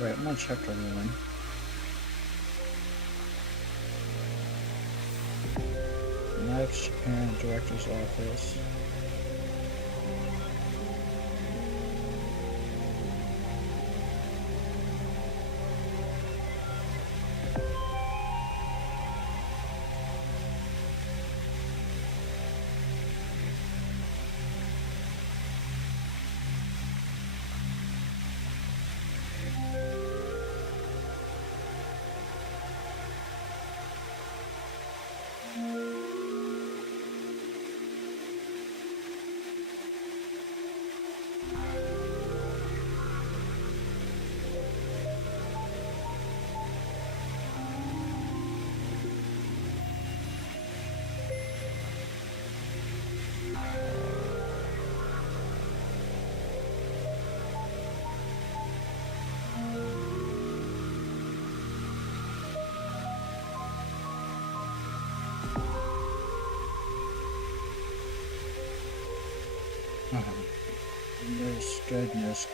Wait, I'm gonna check everyone. Knives Japan Director's Office.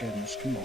Goodness, come on.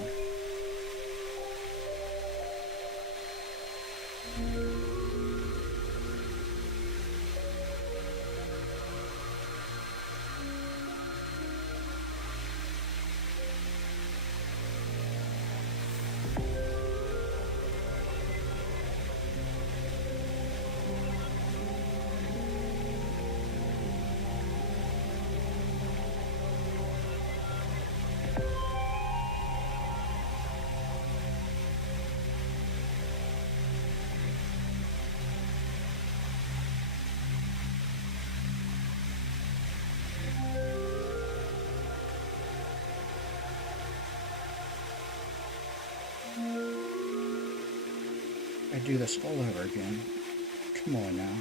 I do this all over again. Come on now.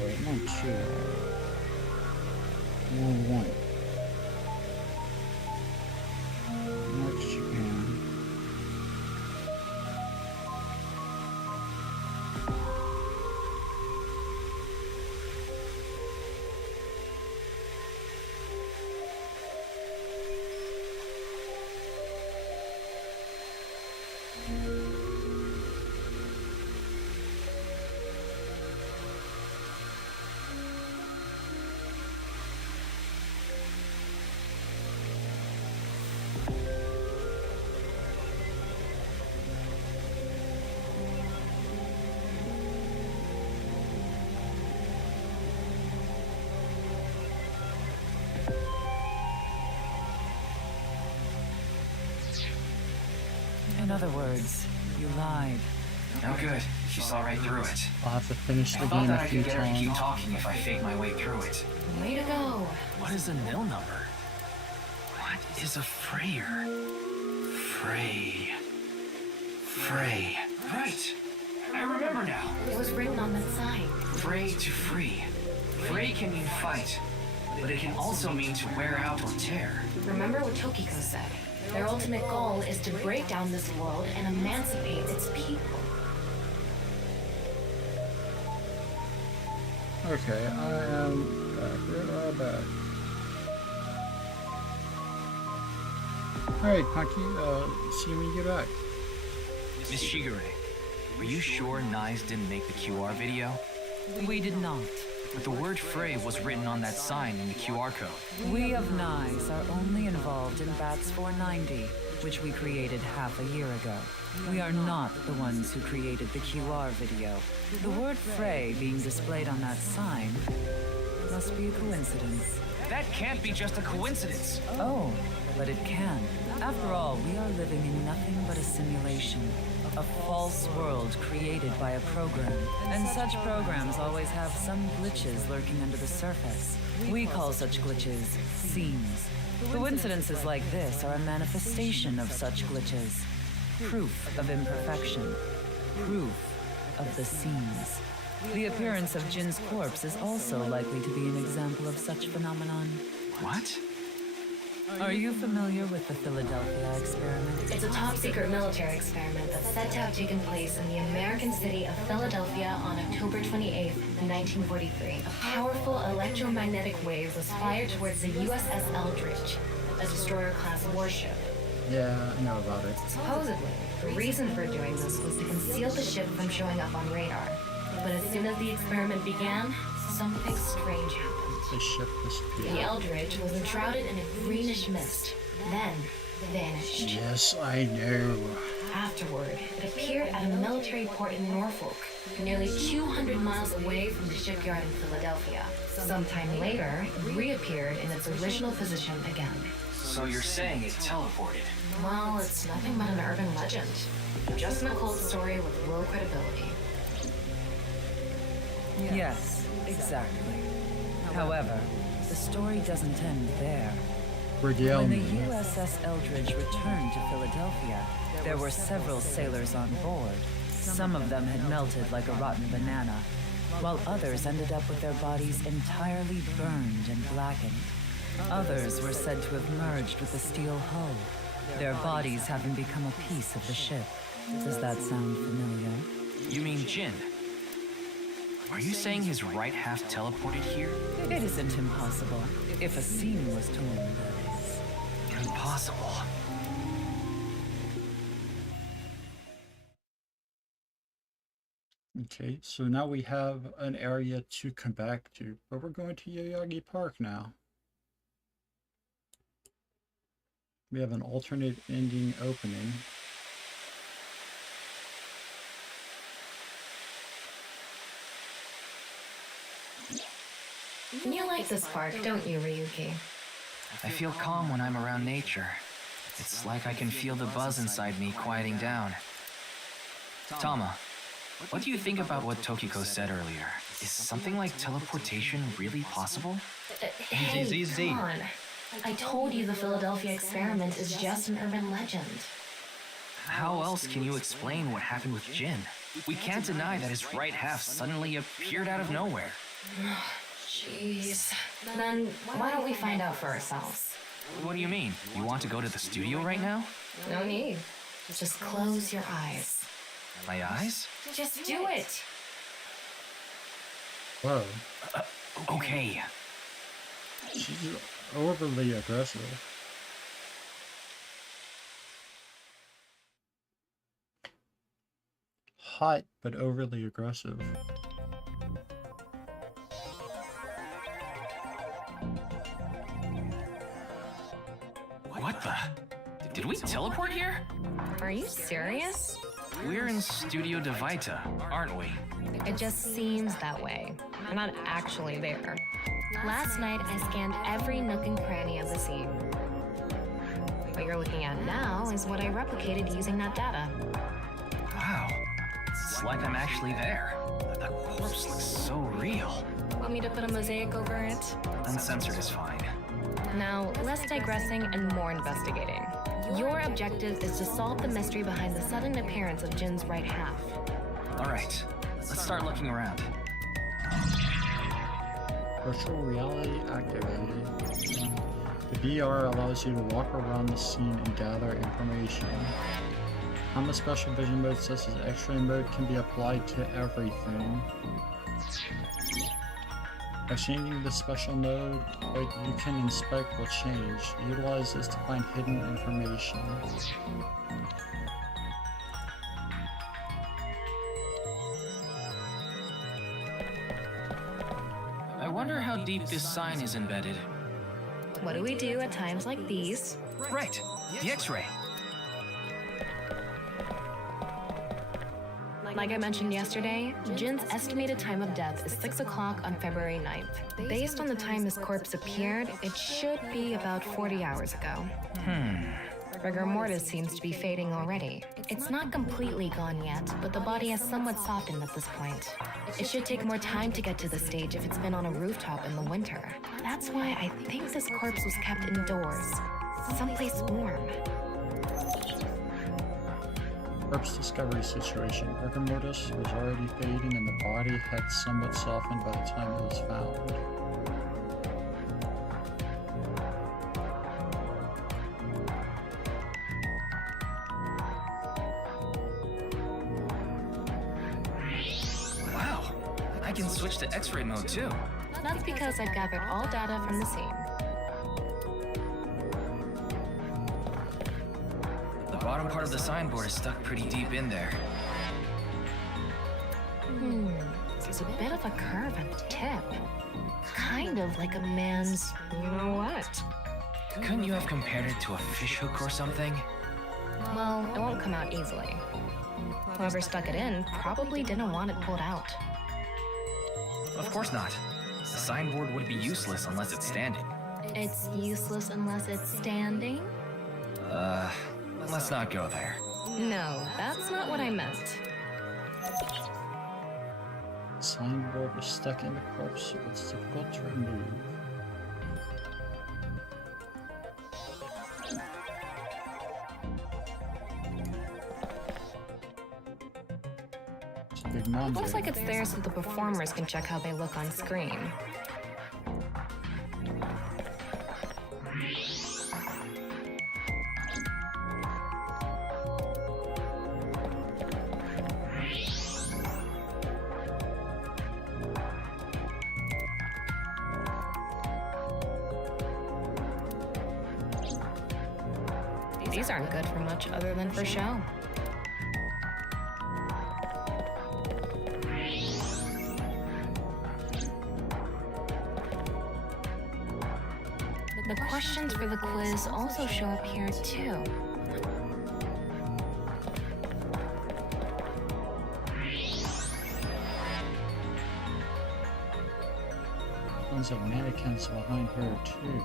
Wait, I'm on 2. I'm on 1. March Japan. In other words, you lied. No good. She saw right through it. I'll have to finish the I thought game that a I few could get her to keep times. talking if I fake my way through it. Way to go. What is a nil number? What is a frayer? Frey. Right. I remember now. It was written on that sign. Fray to free. Fray can mean fight, but it can also mean to wear out or tear. Remember what Tokiko said. Their ultimate goal is to break down this world and emancipate its people. Okay, I am back. Where am I back? Alright, Punky, see me get back. Miss Shigure, were you sure Nyes didn't make the QR video? We did not. But the word Fray was written on that sign in the QR code. We of Nyes are only involved in Bats 490, which we created half a year ago. We are not the ones who created the QR video. The word Fray being displayed on that sign must be a coincidence. That can't be just a coincidence. Oh, but it can. After all, we are living in nothing but a simulation. A false world created by a program. And such programs always have some glitches lurking under the surface. We call such glitches seams. Coincidences like this are a manifestation of such glitches. Proof of imperfection. Proof of the seams. The appearance of Jin's corpse is also likely to be an example of such phenomenon. What? Are you familiar with the Philadelphia experiment? It's a top-secret military experiment that's said to have taken place in the American city of Philadelphia on October 28, 1943. A powerful electromagnetic wave was fired towards the USS Eldridge, a destroyer-class warship. Yeah, I know about it. Supposedly, the reason for doing this was to conceal the ship from showing up on radar. But as soon as the experiment began, something strange happened. The ship disappeared. The Eldridge was enshrouded in a greenish mist, then vanished. Yes, I know. Afterward, it appeared at a military port in Norfolk, nearly 200 miles away from the shipyard in Philadelphia. Sometime later, it reappeared in its original position again. So you're saying it teleported? Well, it's nothing but an urban legend. Just an occult story with low credibility. Yes, exactly. However, the story doesn't end there. When the USS Eldridge returned to Philadelphia, there were several sailors on board. Some of them had melted like a rotten banana, while others ended up with their bodies entirely burned and blackened. Others were said to have merged with the steel hull, their bodies having become a piece of the ship. Does that sound familiar? You mean Jin? Are you saying his right half teleported here? It isn't impossible. If a scene was torn, that is. Impossible. Okay, so now we have an area to come back to, but we're going to Yoyogi Park now. We have an alternate ending opening. You like this park, don't you, Ryuki? I feel calm when I'm around nature. It's like I can feel the buzz inside me quieting down. Tama, what do you think about what Tokiko said earlier? Is something like teleportation really possible? Hey, come on. I told you the Philadelphia experiment is just an urban legend. How else can you explain what happened with Jin? We can't deny that his right half suddenly appeared out of nowhere. Jeez. Then why don't we find out for ourselves? What do you mean? You want to go to the studio right now? No need. Just close your eyes. My eyes? Just do it. Whoa. Okay. She's overly aggressive. Hot, but overly aggressive. What the? Did we teleport here? Are you serious? We're in Studio Devita, aren't we? It just seems that way. We're not actually there. Last night, I scanned every nook and cranny of the scene. What you're looking at now is what I replicated using that data. Wow. It's like I'm actually there. The corpse looks so real. Want me to put a mosaic over it? Uncensored is fine. Now, less digressing and more investigating. Your objective is to solve the mystery behind the sudden appearance of Jin's right half. All right, let's start looking around. Virtual reality activated. The VR allows you to walk around the scene and gather information. Hama's special vision mode such as X-ray mode can be applied to everything. By changing the special mode, what you can inspect will change. Utilize this to find hidden information. I wonder how deep this sign is embedded. What do we do at times like these? Right, the X-ray. Like I mentioned yesterday, Jin's estimated time of death is 6 o'clock on February 9th. Based on the time his corpse appeared, it should be about 40 hours ago. Rigor mortis seems to be fading already. It's not completely gone yet, but the body has somewhat softened at this point. It should take more time to get to the stage if it's been on a rooftop in the winter. That's why I think this corpse was kept indoors, someplace warm. Corpse discovery situation. Rigor mortis was already fading and the body had somewhat softened by the time it was found. I can switch to X-ray mode too. That's because I've gathered all data from the scene. The bottom part of the signboard is stuck pretty deep in there. There's a bit of a curve at the tip. Kind of like a man's, you know what? Couldn't you have compared it to a fishhook or something? Well, it won't come out easily. Whoever stuck it in probably didn't want it pulled out. Of course not. The signboard would be useless unless it's standing. It's useless unless it's standing? Let's not go there. No, that's not what I meant. Signboard is stuck in the corpse, so it's difficult to remove. It's a big mound. Looks like it's there so the performers can check how they look on screen. These aren't good for much other than for show. The questions for the quiz also show up here too. Tons of mannequins behind her too.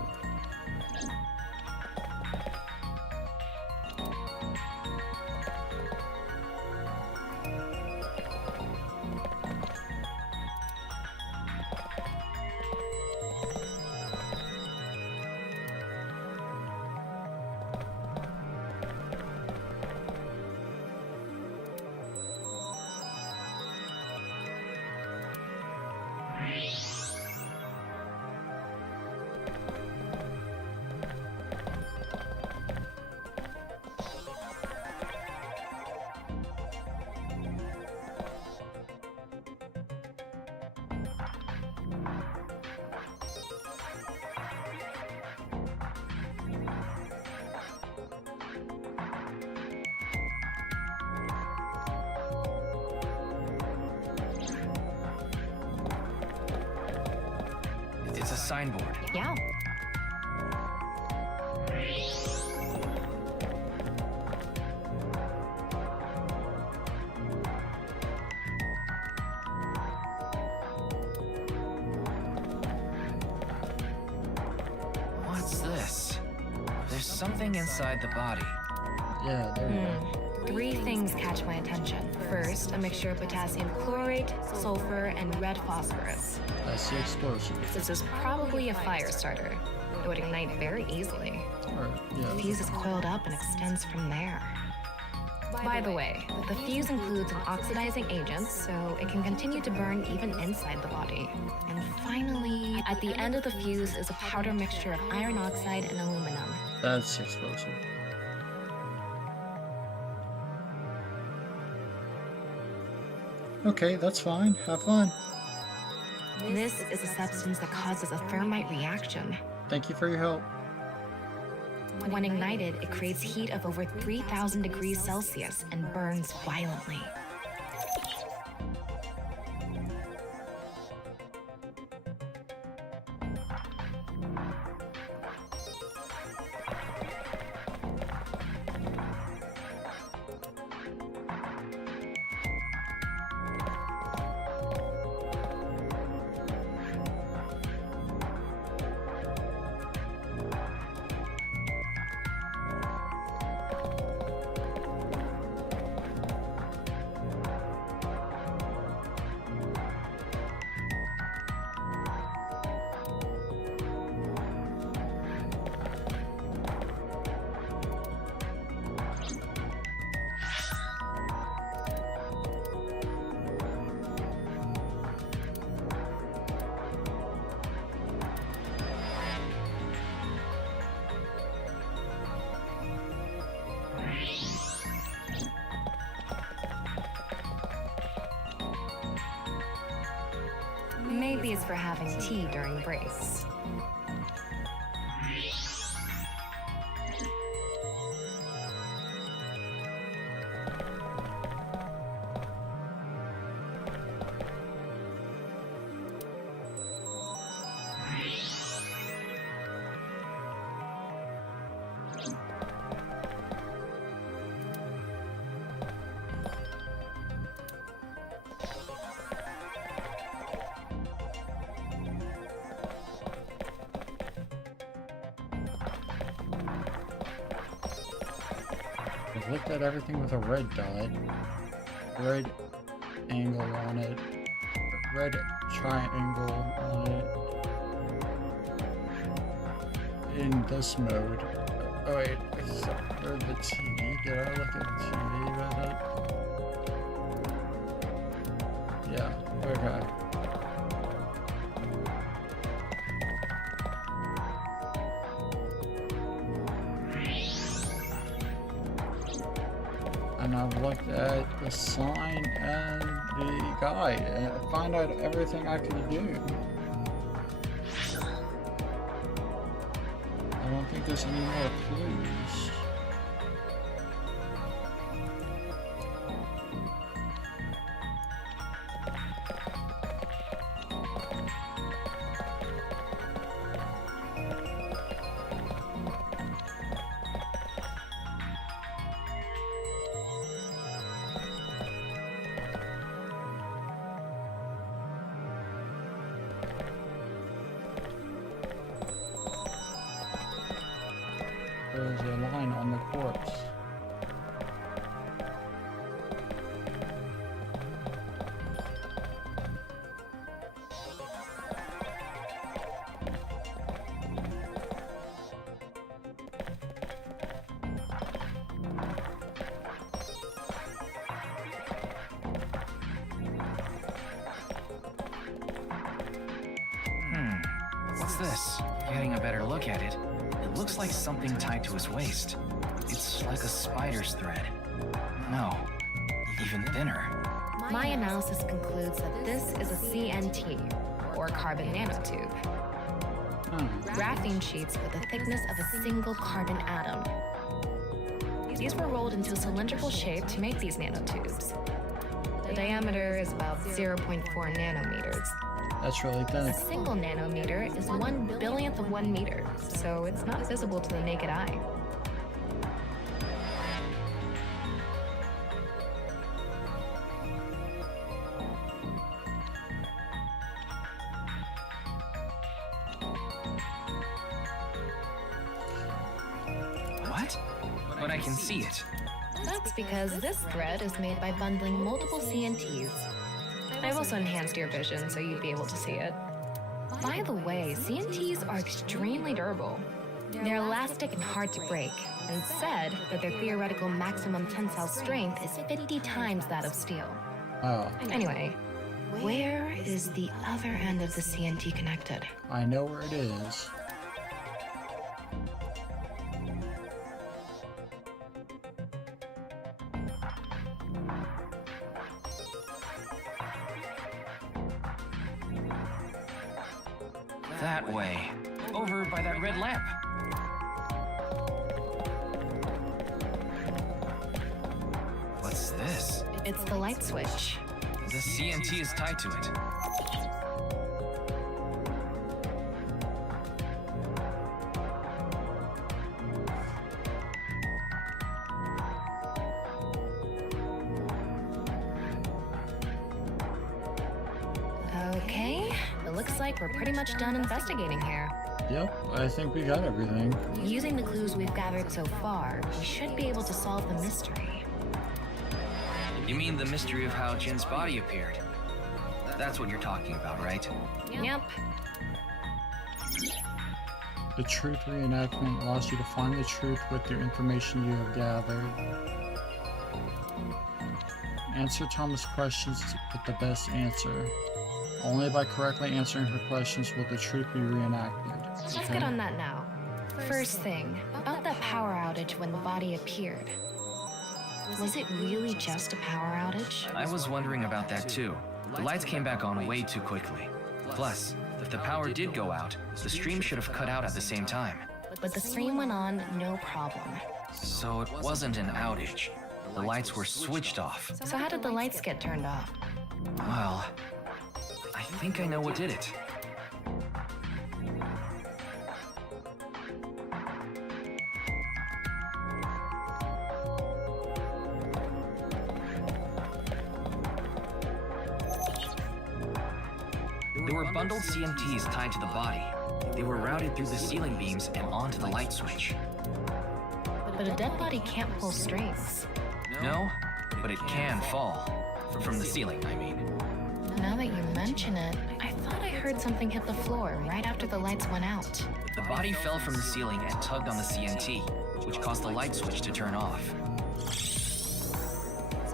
It's a signboard. Yeah. What's this? There's something inside the body. Yeah, there you go. 3 things catch my attention. First, a mixture of potassium chlorate, sulfur, and red phosphorus. That's the explosive. This is probably a fire starter. It would ignite very easily. Alright, yeah. The fuse is coiled up and extends from there. By the way, the fuse includes an oxidizing agent, so it can continue to burn even inside the body. And finally, at the end of the fuse is a powder mixture of iron oxide and aluminum. That's explosive. Okay, that's fine. Have fun. This is a substance that causes a thermite reaction. Thank you for your help. When ignited, it creates heat of over 3,000 degrees Celsius and burns violently. pays for having tea during breaks. I've looked at everything with a red dot, red angle on it, red triangle on it. In this mode. Oh wait, except for the TV. Did I look at the TV with it? Yeah, okay. And I've looked at the sign and the guide and find out everything I can do. I don't think there's any more clues. There's a line on the corpse. What's this? Getting a better look at it. It looks like something tied to his waist. It's like a spider's thread. No, even thinner. My analysis concludes that this is a CNT, or carbon nanotube. Graphene sheets with the thickness of a single carbon atom. These were rolled into a cylindrical shape to make these nanotubes. The diameter is about 0.4 nanometers. That's really thin. A single nanometer is 1/1000th of 1 meter, so it's not visible to the naked eye. What? But I can see it. That's because this thread is made by bundling multiple CNTs. I've also enhanced your vision so you'd be able to see it. By the way, CNTs are extremely durable. They're elastic and hard to break, and said that their theoretical maximum tensile strength is 50 times that of steel. Oh. Anyway, where is the other end of the CNT connected? I know where it is. That way. Over by that red lamp. What's this? It's the light switch. The CNT is tied to it. Okay, it looks like we're pretty much done investigating here. Yep, I think we got everything. Using the clues we've gathered so far, we should be able to solve the mystery. You mean the mystery of how Jin's body appeared? That's what you're talking about, right? Yep. The truth reenactment allows you to find the truth with the information you have gathered. Answer Thomas' questions with the best answer. Only by correctly answering her questions will the truth be reenacted. Let's get on that now. First thing, about that power outage when the body appeared. Was it really just a power outage? I was wondering about that too. The lights came back on way too quickly. Plus, if the power did go out, the stream should have cut out at the same time. But the stream went on, no problem. So it wasn't an outage. The lights were switched off. So how did the lights get turned off? Well, I think I know what did it. There were bundled CMTs tied to the body. They were routed through the ceiling beams and onto the light switch. But a dead body can't pull strings. No, but it can fall. From the ceiling, I mean. Now that you mention it, I thought I heard something hit the floor right after the lights went out. The body fell from the ceiling and tugged on the CMT, which caused the light switch to turn off.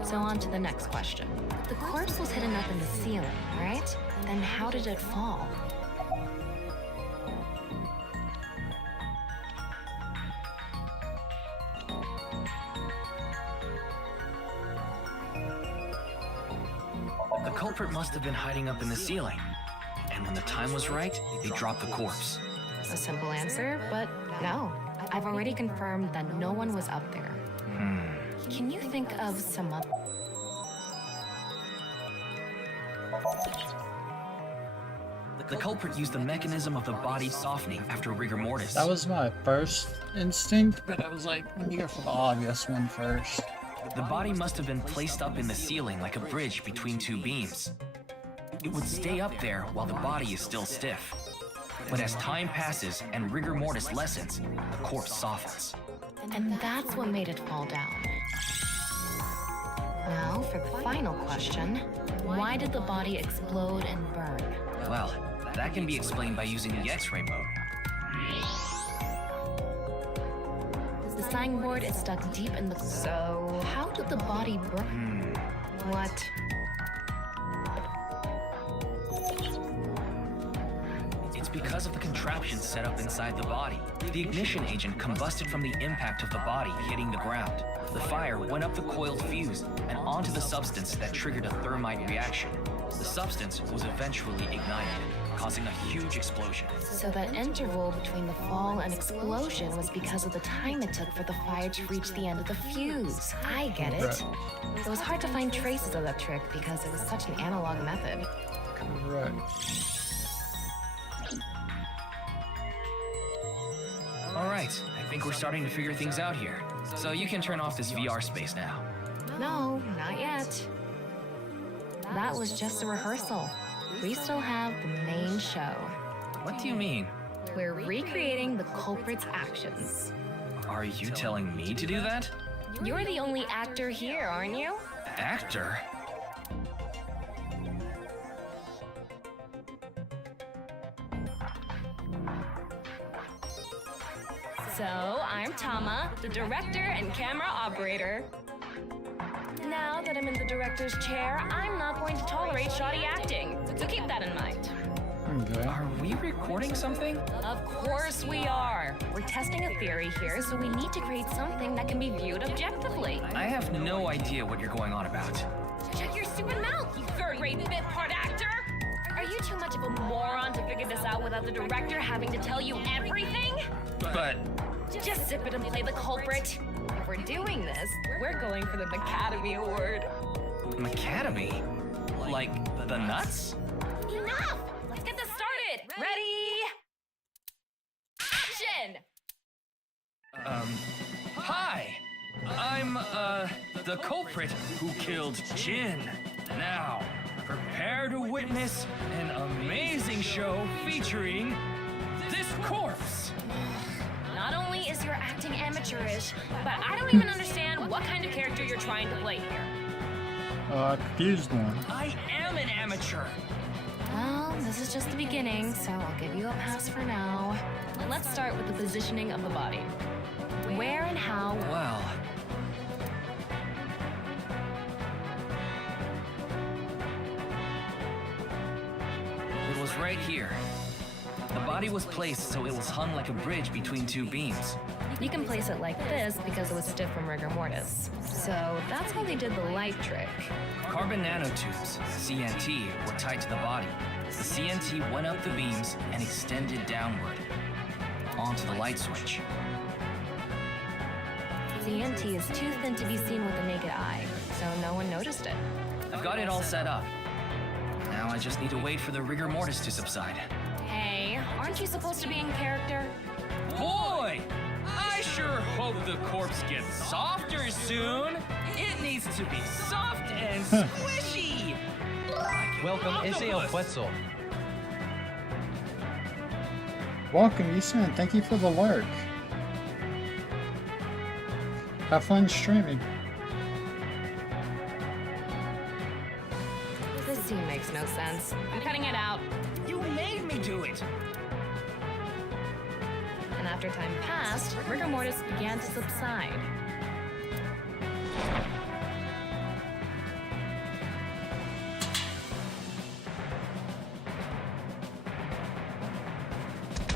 So on to the next question. The corpse was hidden up in the ceiling, right? Then how did it fall? The culprit must have been hiding up in the ceiling. And when the time was right, they dropped the corpse. A simple answer, but no. I've already confirmed that no one was up there. Can you think of some other... The culprit used the mechanism of the body softening after rigor mortis. That was my first instinct, but I was like, let me go for the obvious one first. The body must have been placed up in the ceiling like a bridge between two beams. It would stay up there while the body is still stiff. But as time passes and rigor mortis lessens, the corpse softens. And that's what made it fall down. Now, for the final question, why did the body explode and burn? Well, that can be explained by using the X-ray mode. The signboard is stuck deep in the... So, how did the body burn? What? It's because of the contraption set up inside the body. The ignition agent combusted from the impact of the body hitting the ground. The fire went up the coiled fuse and onto the substance that triggered a thermite reaction. The substance was eventually ignited, causing a huge explosion. So that interval between the fall and explosion was because of the time it took for the fire to reach the end of the fuse. I get it. It was hard to find traces of that trick because it was such an analog method. Correct. All right, I think we're starting to figure things out here. So you can turn off this VR space now. No, not yet. That was just a rehearsal. We still have the main show. What do you mean? We're recreating the culprit's actions. Are you telling me to do that? You're the only actor here, aren't you? Actor? So, I'm Tama, the director and camera operator. Now that I'm in the director's chair, I'm not going to tolerate shoddy acting, so keep that in mind. Okay. Are we recording something? Of course we are. We're testing a theory here, so we need to create something that can be viewed objectively. I have no idea what you're going on about. Shut your stupid mouth, you third-rate bit part actor! Are you too much of a moron to figure this out without the director having to tell you everything? But... Just zip it and play the culprit. If we're doing this, we're going for the Academy Award. Academy? Like the nuts? Enough! Let's get this started! Ready? Action! Hi! I'm, the culprit who killed Jin. Now, prepare to witness an amazing show featuring this corpse. Not only is your acting amateurish, but I don't even understand what kind of character you're trying to play here. Confused one. I am an amateur. Well, this is just the beginning, so I'll give you a pass for now. Let's start with the positioning of the body. Where and how? Well... it was right here. The body was placed so it was hung like a bridge between two beams. You can place it like this because it was stiff from rigor mortis. So that's how they did the light trick. Carbon nanotubes, CNT, were tied to the body. The CNT went up the beams and extended downward onto the light switch. CNT is too thin to be seen with the naked eye, so no one noticed it. I've got it all set up. Now I just need to wait for the rigor mortis to subside. Hey, aren't you supposed to be in character? Boy! I sure hope the corpse gets softer soon. It needs to be soft and squishy. Welcome, Isao Quetzal. Welcome, Ethan. Thank you for the lurk. Have fun streaming. This scene makes no sense. I'm cutting it out. You made me do it. And after time passed, rigor mortis began to subside.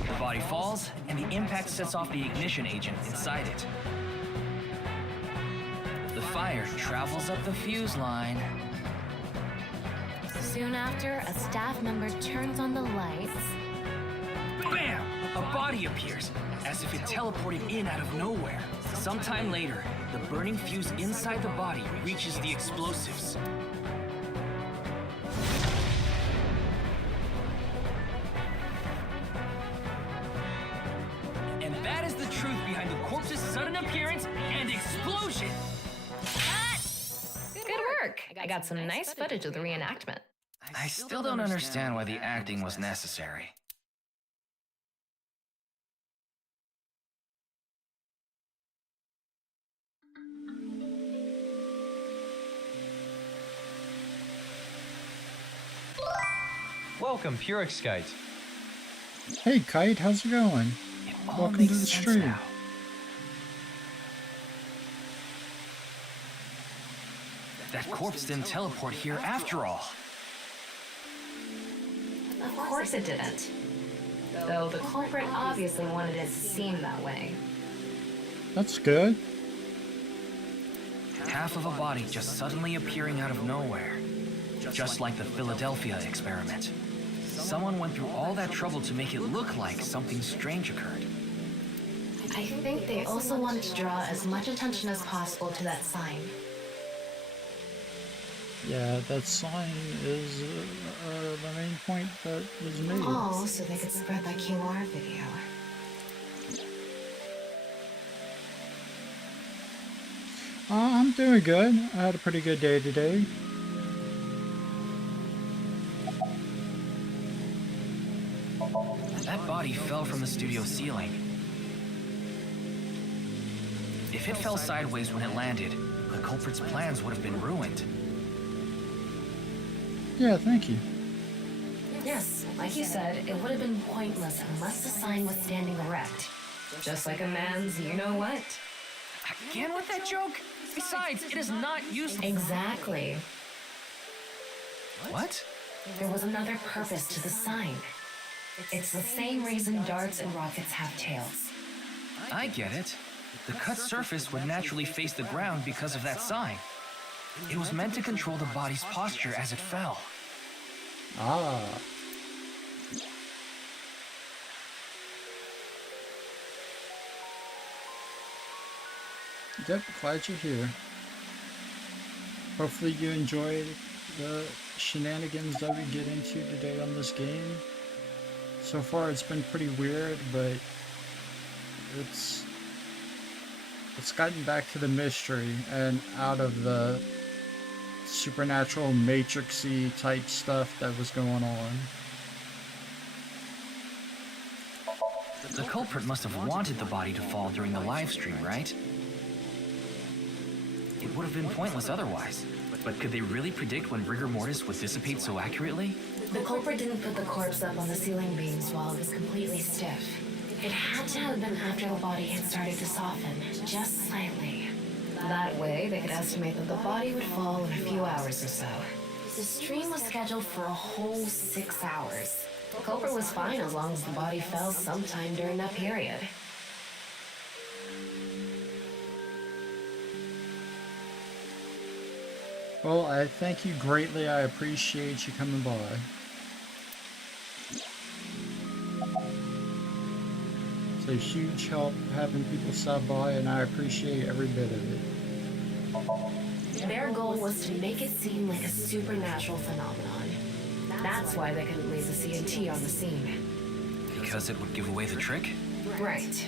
The body falls, and the impact sets off the ignition agent inside it. The fire travels up the fuse line. Soon after, a staff member turns on the lights. Bam! A body appears, as if it teleported in out of nowhere. Sometime later, the burning fuse inside the body reaches the explosives. And that is the truth behind the corpse's sudden appearance and explosion. Good work! I got some nice footage of the reenactment. I still don't understand why the acting was necessary. Welcome, Purix Kite. Hey, Kite, how's it going? Welcome to the stream. Now. That corpse didn't teleport here after all. Of course it didn't. Though the culprit obviously wanted it to seem that way. That's good. Half of a body just suddenly appearing out of nowhere. Just like the Philadelphia experiment. Someone went through all that trouble to make it look like something strange occurred. I think they also wanted to draw as much attention as possible to that sign. Yeah, that sign is the main point that was made. All so they could spread that QR video. I'm doing good. I had a pretty good day today. That body fell from the studio ceiling. If it fell sideways when it landed, the culprit's plans would have been ruined. Yeah, thank you. Yes, like you said, it would have been pointless unless the sign was standing erect. Just like a man's you-know-what. Again with that joke? Besides, it is not useful. Exactly. What? There was another purpose to the sign. It's the same reason darts and rockets have tails. I get it. The cut surface would naturally face the ground because of that sign. It was meant to control the body's posture as it fell. Ah. Yep, glad you're here. Hopefully you enjoyed the shenanigans that we get into today on this game. So far it's been pretty weird, but it's gotten back to the mystery and out of the supernatural matrixy type stuff that was going on. The culprit must have wanted the body to fall during the live stream, right? It would have been pointless otherwise. But could they really predict when rigor mortis would dissipate so accurately? The culprit didn't put the corpse up on the ceiling beams while it was completely stiff. It had to have been after the body had started to soften, just slightly. That way, they could estimate that the body would fall in a few hours or so. The stream was scheduled for a whole 6 hours. The culprit was fine as long as the body fell sometime during that period. Well, I thank you greatly. I appreciate you coming by. It's a huge help having people stop by, and I appreciate every bit of it. Their goal was to make it seem like a supernatural phenomenon. That's why they couldn't leave the CNT on the scene. Because it would give away the trick? Right.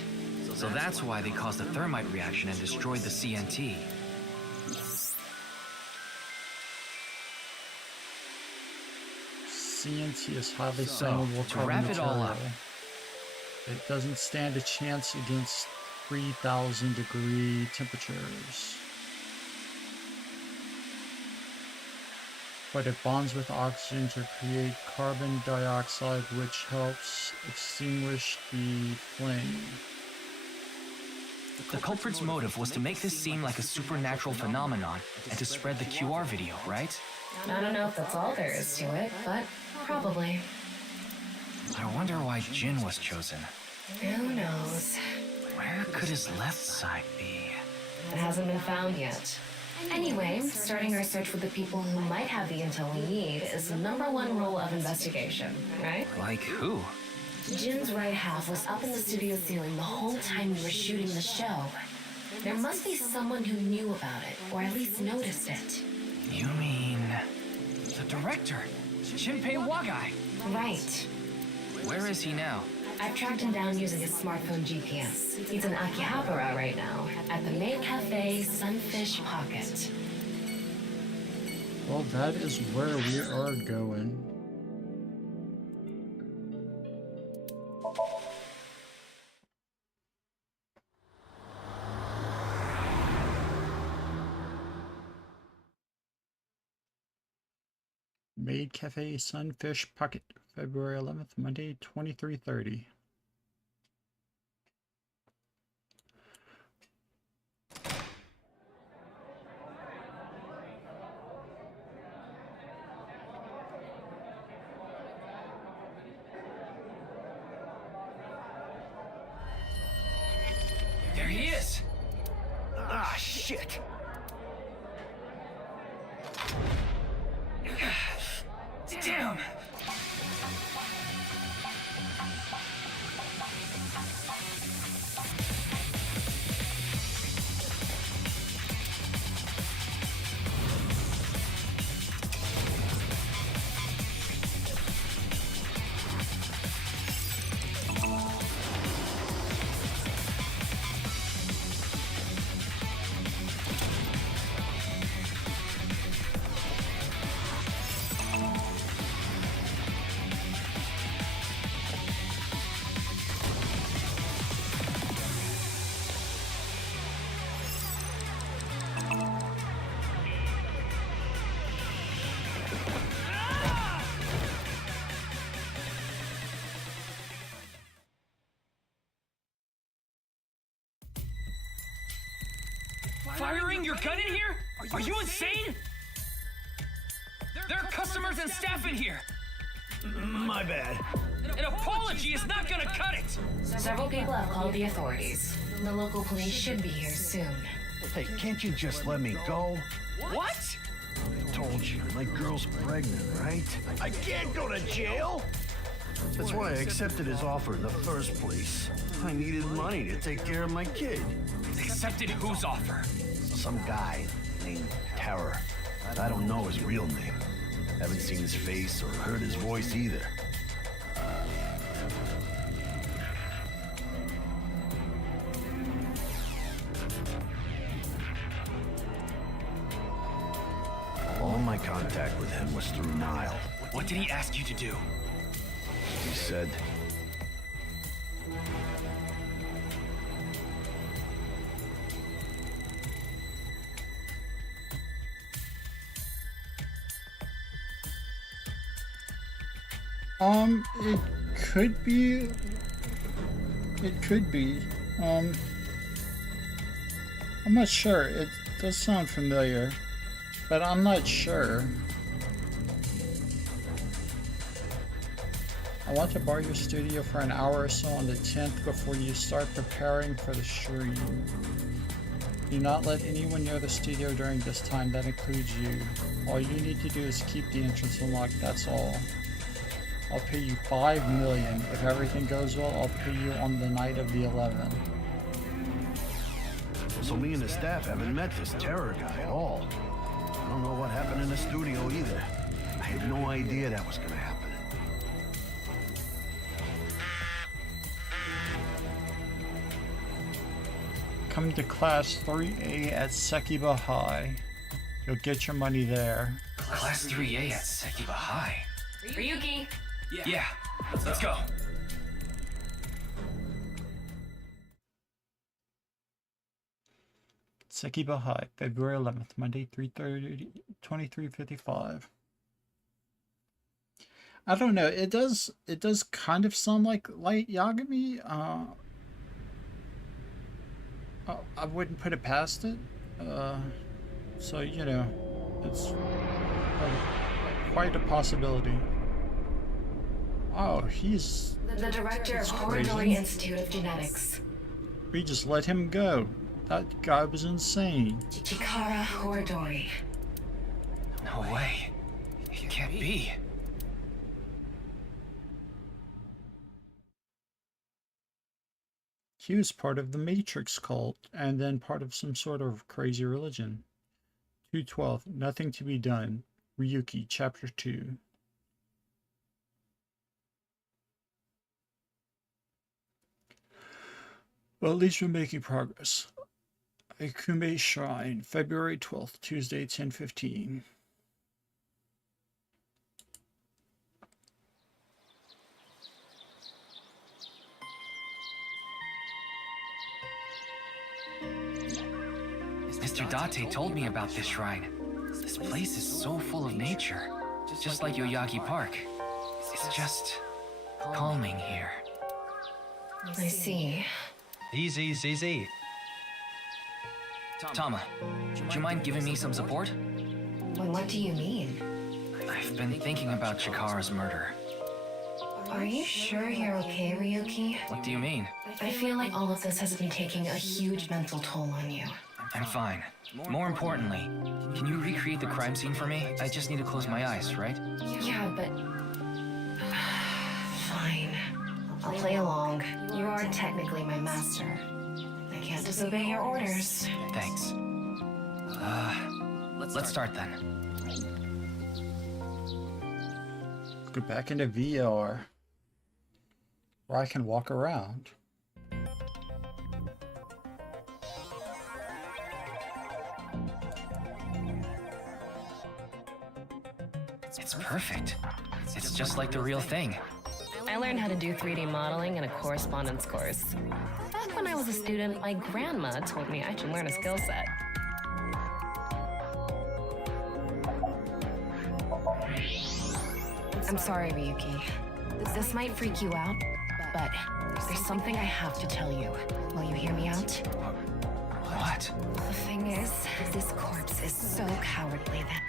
So that's why they caused a thermite reaction and destroyed the CNT. CNT is highly So, flammable to carbon wrap it all material. up. It doesn't stand a chance against 3,000 degree temperatures. But it bonds with oxygen to create carbon dioxide, which helps extinguish the flame. The culprit's motive was to make this seem like a supernatural phenomenon and to spread the QR video, right? I don't know if that's all there is to it, but probably. I wonder why Jin was chosen. Who knows? Where could his left side be? It hasn't been found yet. Anyway, starting our search with the people who might have the intel we need is the #1 rule of investigation, right? Like who? Jin's right half was up in the studio ceiling the whole time we were shooting the show. There must be someone who knew about it, or at least noticed it. You mean the director, Shinpei Wagai? Right. Where is he now? I've tracked him down using his smartphone GPS. He's in Akihabara right now, at the maid cafe Sunfish Pocket. Well, that is where we are going. Maid Cafe Sunfish Pocket, February 11th, Monday, 23:30. There he is! Ah, shit! Damn! Firing your gun in here? Are you insane? There are customers and staff in here. My bad. An apology is not gonna cut it. Several people have called the authorities. The local police should be here soon. Hey, can't you just let me go? What? I told you, my girl's pregnant, right? I can't go to jail! That's why I accepted his offer in the first place. I needed money to take care of my kid. Accepted whose offer? Some guy named Terror. I don't know his real name. Haven't seen his face or heard his voice either. All my contact with him was through Nile. What did he ask you to do? He said, It could be. It could be. I'm not sure. It does sound familiar, but I'm not sure. I want to borrow your studio for an hour or so on the 10th before you start preparing for the stream. Do not let anyone near the studio during this time. That includes you. All you need to do is keep the entrance unlocked, that's all. I'll pay you $5 million. If everything goes well, I'll pay you on the night of the 11th. So me and the staff haven't met this terror guy at all. I don't know what happened in the studio either. I had no idea that was gonna happen. Come to class 3A at Sekiba High. You'll get your money there. Class 3A at Sekiba High. Ryuki! Yeah, let's go. Sekiba High, February 11th, Monday, 3:30, 23:55. I don't know. It does kind of sound like Light Yagami. I wouldn't put it past it. So you know, it's quite a possibility. Oh, he's The director of Horodori Institute of Genetics. We just let him go. That guy was insane. Chikara Horodori. No way. It can't be. He was part of the Matrix cult, and then part of some sort of crazy religion. 212, Nothing to be Done. Ryuki, Chapter 2. Well, at least we're making progress. Ikume Shrine, February 12th, Tuesday, 10:15. Mr. Date told me about this shrine. This place is so full of nature, just like Yoyagi Park. It's just calming here. I see. Easy, ZZ. Tama, would you mind giving me some support? Well, what do you mean? I've been thinking about Chikara's murder. Are you sure you're okay, Ryuki? What do you mean? I feel like all of this has been taking a huge mental toll on you. I'm fine. More importantly, can you recreate the crime scene for me? I just need to close my eyes, right? Yeah, but... Fine. I'll play along. You are technically my master. I can't disobey your orders. Thanks. Let's start then. Go back into VR, where I can walk around. It's perfect. It's just like the real thing. I learned how to do 3D modeling in a correspondence course. Back when I was a student, my grandma told me I should learn a skill set. I'm sorry, Ryuki. This might freak you out, but there's something I have to tell you. Will you hear me out? What? The thing is, this corpse is so cowardly that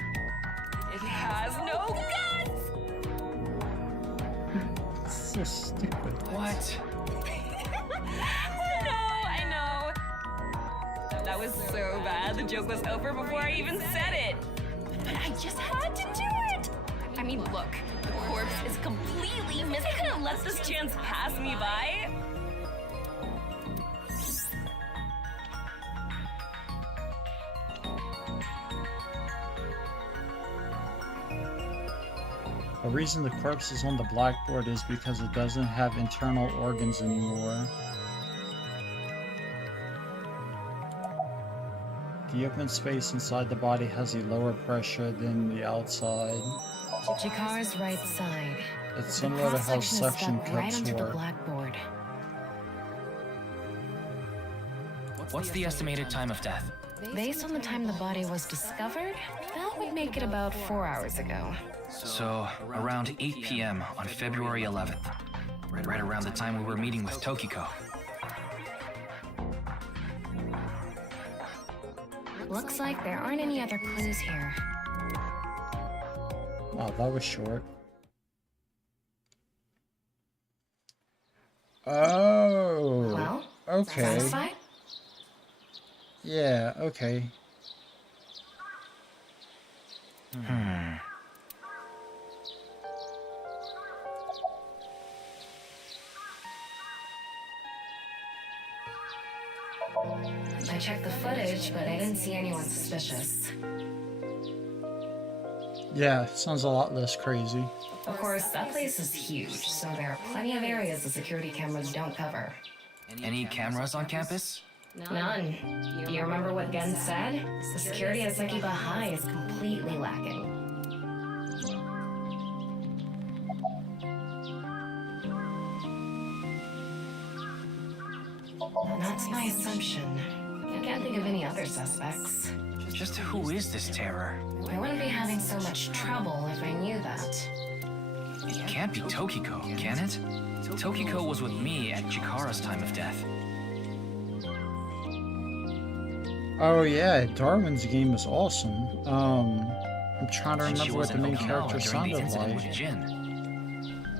it has no guts! So stupid. What? I know. That was so bad. The joke was over before I even said it. But I just had to do it. I mean, look, the corpse is completely missing. I couldn't let this chance pass me by. The reason the corpse is on the blackboard is because it doesn't have internal organs anymore. The open space inside the body has a lower pressure than the outside. Chikara's right side. It's similar to how suction right cups onto the work. blackboard. What's the estimated time of death? Based on the time the body was discovered, that would make it about 4 hours ago. So, around 8 p.m. on February 11th. Right around the time we were meeting with Tokiko. Looks like there aren't any other clues here. Wow, that was short. Oh, Well, okay. satisfied? Yeah, okay. I checked the footage, but I didn't see anyone suspicious. Yeah, sounds a lot less crazy. Of course, that place is huge, so there are plenty of areas the security cameras don't cover. Any cameras on campus? None. You remember what Gen said? The security at Sekiba High is completely lacking. That's my assumption. I can't think of any other suspects. Just who is this terror? I wouldn't be having so much trouble if I knew that. It can't be Tokiko, can it? Tokiko was with me at Chikara's time of death. Oh yeah, Darwin's game is awesome. I'm trying to remember what the main character sounded like.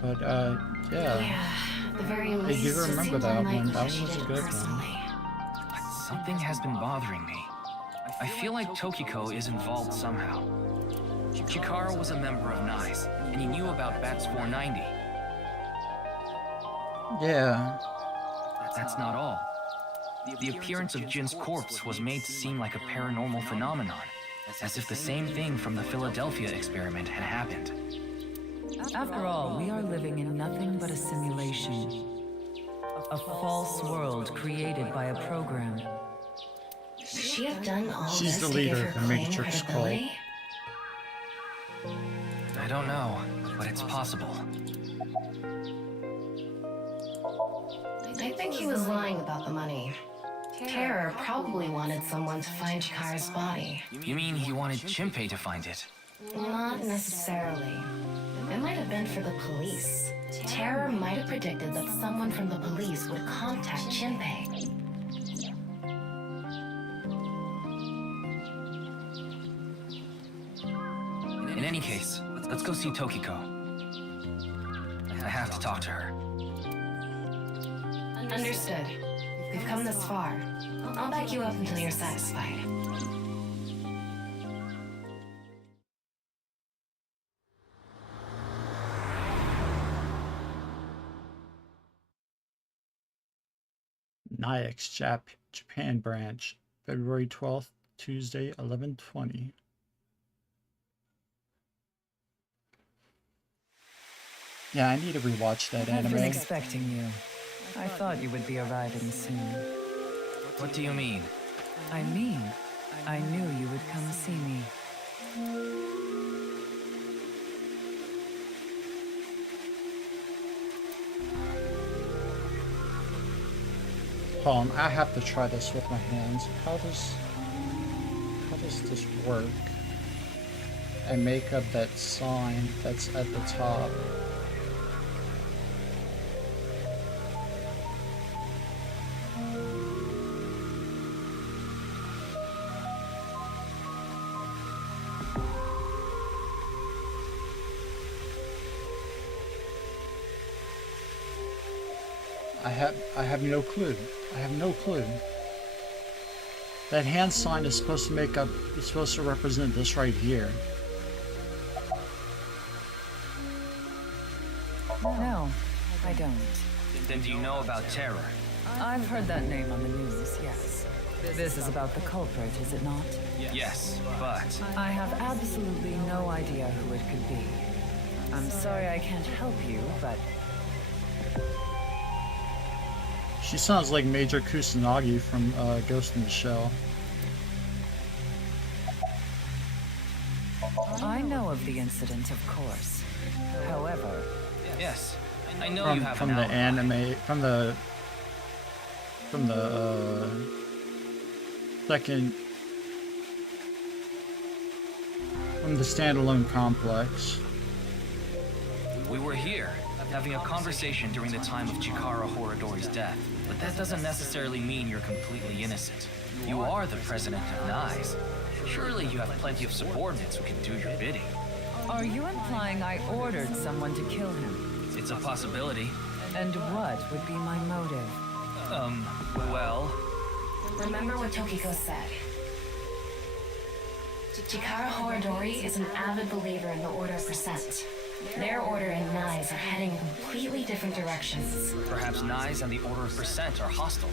But yeah. The very I least, do it remember seemed that unlikely one. That she one was a did good personally. one. Something has been bothering me. I feel like Tokiko is involved somehow. Chikara was a member of NICE, and he knew about Bats 490. Yeah. That's not all. The appearance of Jin's corpse was made to seem like a paranormal phenomenon, as if the same thing from the Philadelphia experiment had happened. After all, we are living in nothing but a simulation. A false world created by a program. Should she have done all She's this the to give leader her of the claim Matrix cult. credibility? I don't know, but it's possible. I think he was lying about the money. Terror probably wanted someone to find Chikara's body. You mean he wanted Chimpei to find it? Not necessarily. It might have been for the police. Terror might have predicted that someone from the police would contact Chimpei. In any case, let's go see Tokiko. I have to talk to her. Understood. We've come this far. I'll back you up until you're satisfied. NIX Japan branch, February 12th, Tuesday, 11:20. Yeah, I need to rewatch that I've been anime. expecting you. I thought you would be arriving soon. What do you mean? I mean, I knew you would come see me. Hold on, I have to try this with my hands. How does this work? I make up that sign that's at the top. I have no clue. I have no clue. That hand sign is supposed to make up, it's supposed to represent this right here. No, I don't. Then do you know about Terror? I've heard that name on the news, yes. This is about the culprit, is it not? Yes, but... I have absolutely no idea who it could be. I'm sorry I can't help you, but... She sounds like Major Kusanagi from Ghost in the Shell. I know of the incident, of course. However... Yes, I know you have From an the alibi. anime, from the second, from the standalone complex. We were here, having a conversation during the time of Chikara Horadori's death. But that doesn't necessarily mean you're completely innocent. You are the president of NICE. Surely you have plenty of subordinates who can do your bidding. Are you implying I ordered someone to kill him? It's a possibility. And what would be my motive? Well... Remember what Tokiko said. Chikara Horadori is an avid believer in the Order of Percent. Their order and Nyes are heading in completely different directions. Perhaps Nyes and the Order of Percent are hostile.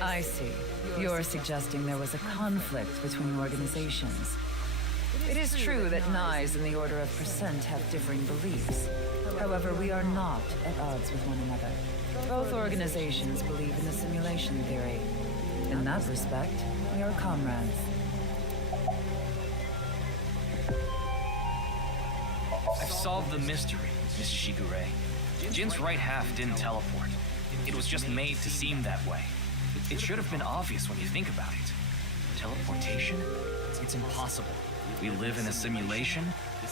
I see. You're suggesting there was a conflict between organizations. It is true that Nyes and the Order of Percent have differing beliefs. However, we are not at odds with one another. Both organizations believe in the simulation theory. In that respect, we are comrades. I've solved the mystery, Mrs. Shigure. Jin's right half didn't teleport. It was just made to seem that way. It should have been obvious when you think about it. Teleportation? It's impossible. We live in a simulation?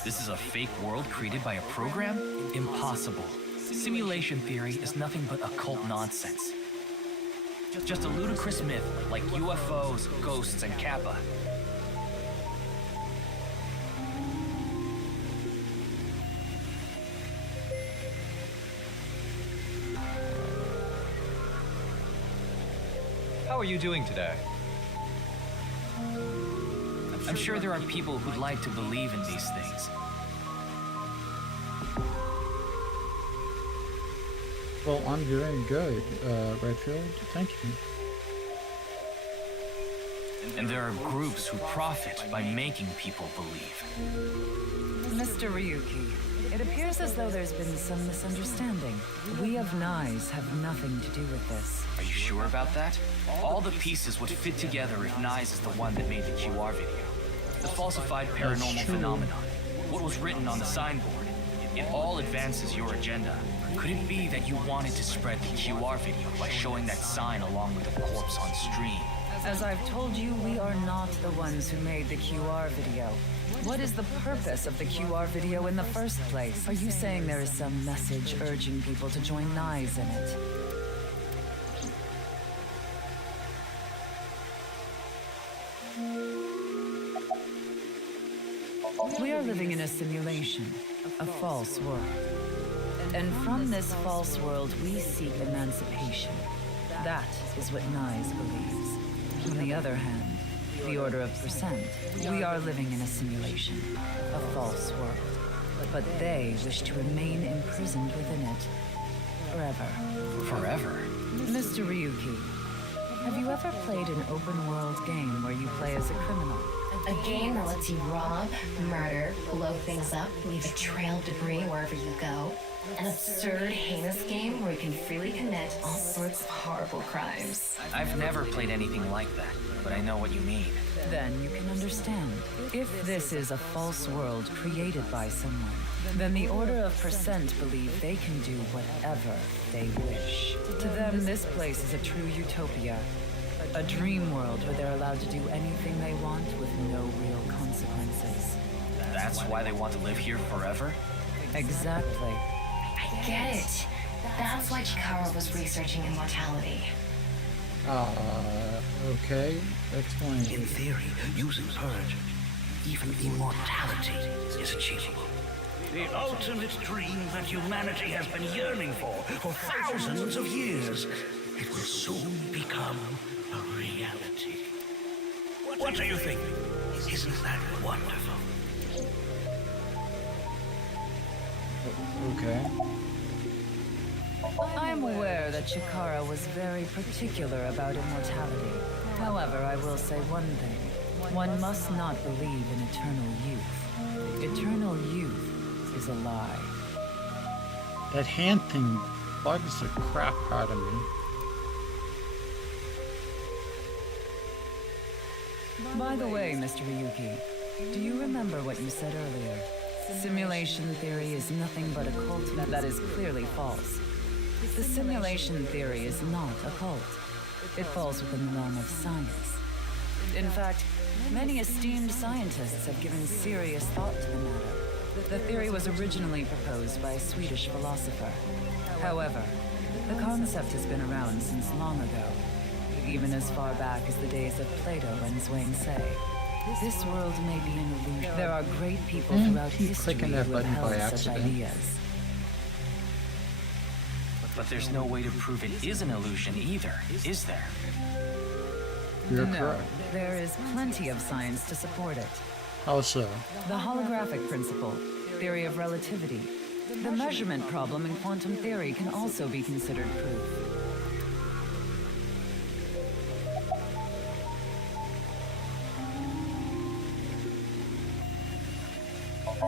This is a fake world created by a program? Impossible. Simulation theory is nothing but occult nonsense. Just a ludicrous myth like UFOs, ghosts, and Kappa. How are you doing today? I'm sure there are people who'd like to believe in these things. Well, I'm doing good, Redfield. Thank you. And there are groups who profit by making people believe. Mr. Ryuki, it appears as though there's been some misunderstanding. We of Nyes have nothing to do with this. Are you sure about that? All the pieces would fit together if Nyes is the one that made the QR video. The falsified paranormal phenomenon. What was written on the signboard. It all advances your agenda. Could it be that you wanted to spread the QR video by showing that sign along with the corpse on stream? As I've told you, we are not the ones who made the QR video. What is the purpose of the QR video in the first place? Are you saying there is some message urging people to join Nyes in it? We are living in a simulation, a false world. And from this false world, we seek emancipation. That is what Nyes believes. On the other hand, the Order of Percent, we are living in a simulation, a false world. But they wish to remain imprisoned within it forever. Forever? Mr. Ryuki, have you ever played an open-world game where you play as a criminal? A game that lets you rob, murder, blow things up, leave a trail of debris wherever you go. An absurd, heinous game where you can freely commit all sorts of horrible crimes. I've never played anything like that, but I know what you mean. Then you can understand. If this is a false world created by someone, then the Order of Percent believe they can do whatever they wish. To them, this place is a true utopia. A dream world where they're allowed to do anything they want with no real consequences. That's why they want to live here forever? Exactly. I get it. That's why Chikara was researching immortality. Okay. Explain. In theory, using Purge, even immortality is achievable. The ultimate dream that humanity has been yearning for thousands of years. It will soon become a reality. What do you think? Isn't that wonderful? Okay. I am aware that Chikara was very particular about immortality. However, I will say one thing. One must not believe in eternal youth. Eternal youth is a lie. That hand thing bugs the crap out of me. By the way, Mr. Ryuki, do you remember what you said earlier? Simulation theory is nothing but a cult that is clearly false. The simulation theory is not a cult. It falls within the realm of science. In fact, many esteemed scientists have given serious thought to the matter. The theory was originally proposed by a Swedish philosopher. However, the concept has been around since long ago, even as far back as the days of Plato and Zhuangzi. This world may be an illusion. There are great people throughout history clicking that who have button by held such accident. ideas. But there's no way to prove it is an illusion either, is there? You're No, correct. there is plenty of science to support it. How so? The holographic principle, theory of relativity, the measurement problem in quantum theory can also be considered proof.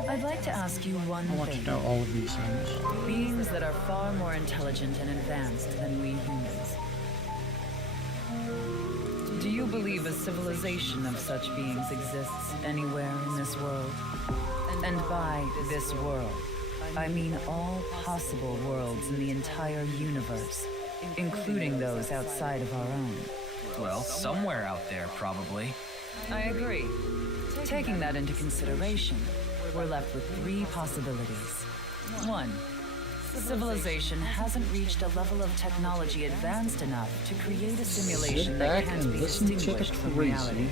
I'd like to ask you one I want thing. to know all of these things. Beings that are far more intelligent and advanced than we humans. Do you believe a civilization of such beings exists anywhere in this world? And by this world, I mean all possible worlds in the entire universe, including those outside of our own. Well, somewhere out there, probably. I agree. Taking that into consideration, we're left with three possibilities. One, civilization hasn't reached a level of technology advanced enough to create a simulation Sit that back can't and be listen to the distinguished from crazy. reality.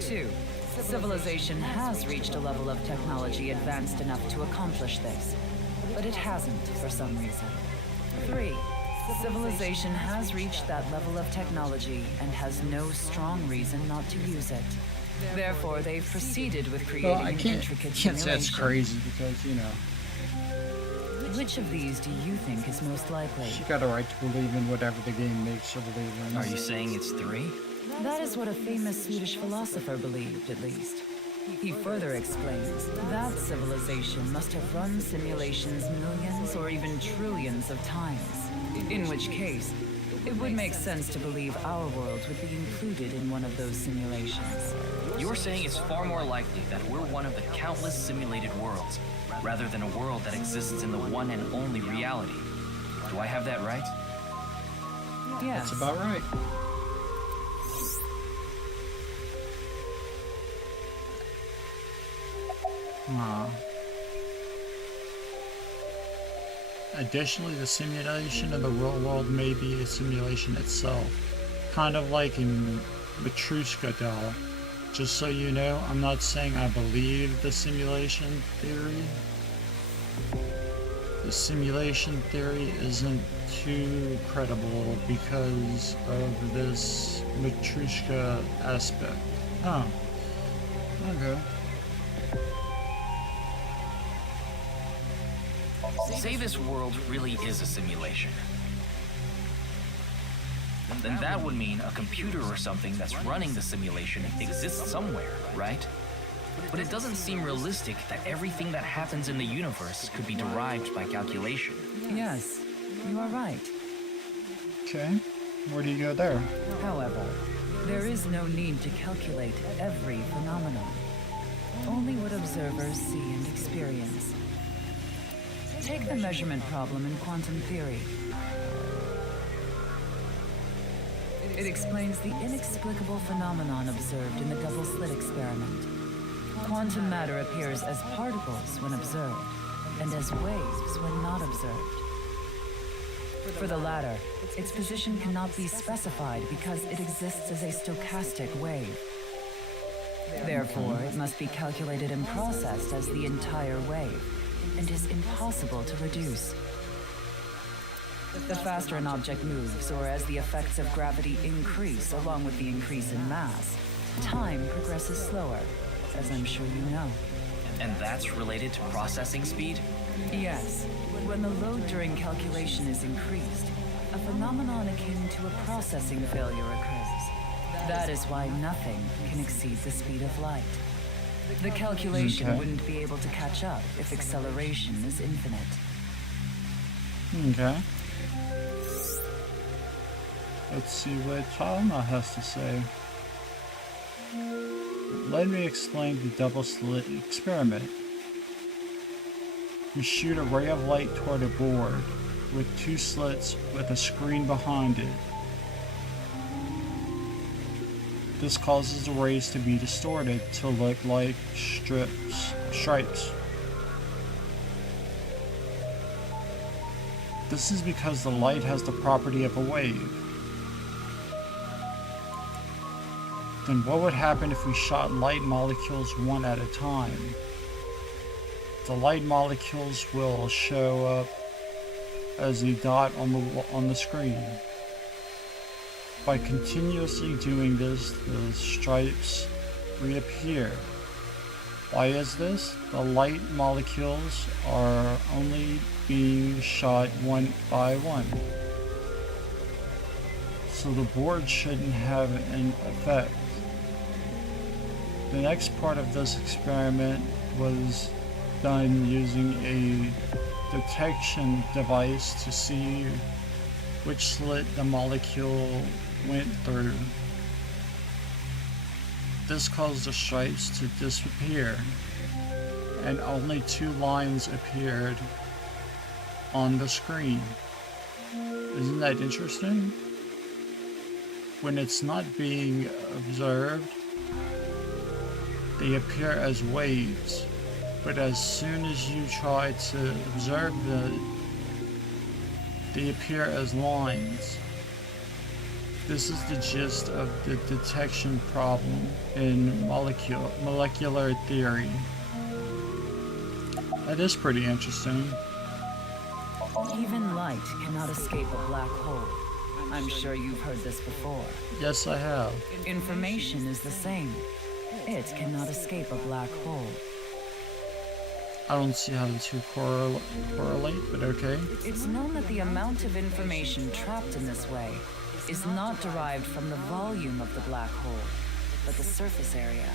Two, civilization has reached a level of technology advanced enough to accomplish this, but it hasn't for some reason. Three, civilization has reached that level of technology and has no strong reason not to use it. Therefore, they've proceeded with creating Well, I an can't intricate say that's simulation. crazy because, you know, Which of these do you think is most likely? she got a right to believe in whatever the game makes her believe in. Are you saying it's 3? That is what a famous Swedish philosopher believed, at least. He further explains that civilization must have run simulations millions or even trillions of times, in which case, it would make sense to believe our world would be included in one of those simulations. You're saying it's far more likely that we're one of the countless simulated worlds, rather than a world that exists in the one and only reality. Do I have that right? Yes. That's about right. Additionally, the simulation of the real world may be a simulation itself, kind of like in Matryoshka doll. Just so you know, I'm not saying I believe the simulation theory. The simulation theory isn't too credible because of this Matryoshka aspect. Oh, okay. Say this world really is a simulation. Then that would mean a computer or something that's running the simulation exists somewhere, right? But it doesn't seem realistic that everything that happens in the universe could be derived by calculation. Yes, you are right. Okay, where do you go there? However, there is no need to calculate every phenomenon. Only what observers see and experience. Take the measurement problem in quantum theory. It explains the inexplicable phenomenon observed in the double-slit experiment. Quantum matter appears as particles when observed, and as waves when not observed. For the latter, its position cannot be specified because it exists as a stochastic wave. Therefore, it must be calculated and processed as the entire wave, and is impossible to reduce. The faster an object moves, or as the effects of gravity increase along with the increase in mass, time progresses slower, as I'm sure you know. And that's related to processing speed? Yes. When the load during calculation is increased, a phenomenon akin to a processing failure occurs. That is why nothing can exceed the speed of light. The calculation Okay. wouldn't be able to catch up if acceleration is infinite. Okay. Let's see what Chalma has to say. Let me explain the double slit experiment. You shoot a ray of light toward a board with 2 slits with a screen behind it. This causes the rays to be distorted to look like stripes. This is because the light has the property of a wave. Then what would happen if we shot light molecules one at a time? The light molecules will show up as a dot on the screen. By continuously doing this, the stripes reappear. Why is this? The light molecules are only being shot one by one. So the board shouldn't have an effect. The next part of this experiment was done using a detection device to see which slit the molecule went through. This caused the stripes to disappear, and only 2 lines appeared on the screen. Isn't that interesting? When it's not being observed, they appear as waves, but as soon as you try to observe they appear as lines. This is the gist of the detection problem in molecular theory. That is pretty interesting. Even light cannot escape a black hole. I'm sure you've heard this before. Yes, I have. Information is the same. It cannot escape a black hole. I don't see how the two correlate, but okay. It's known that the amount of information trapped in this way is not derived from the volume of the black hole, but the surface area.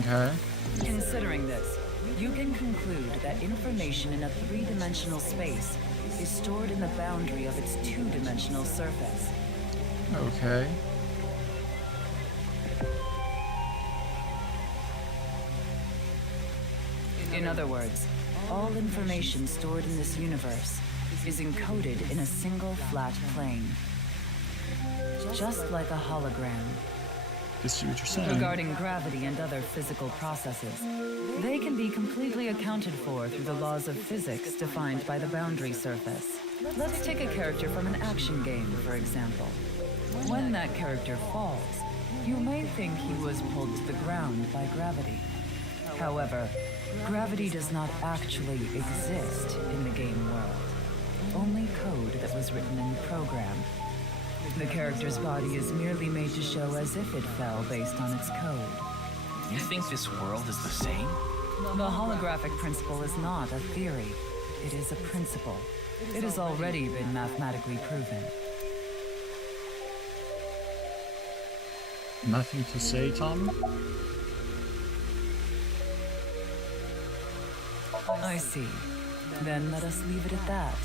Okay. Considering this, you can conclude that information in a 3-dimensional space is stored in the boundary of its 2-dimensional surface. Okay. In other words, all information stored in this universe is encoded in a single flat plane. Just like a hologram. I see what you're saying. Regarding gravity and other physical processes, they can be completely accounted for through the laws of physics defined by the boundary surface. Let's take a character from an action game, for example. When that character falls, you may think he was pulled to the ground by gravity. However, gravity does not actually exist in the game world. Only code that was written in the program. The character's body is merely made to show as if it fell based on its code. You think this world is the same? The holographic principle is not a theory. It is a principle. It has already been mathematically proven. Nothing to say, Tom? I see. Then let us leave it at that.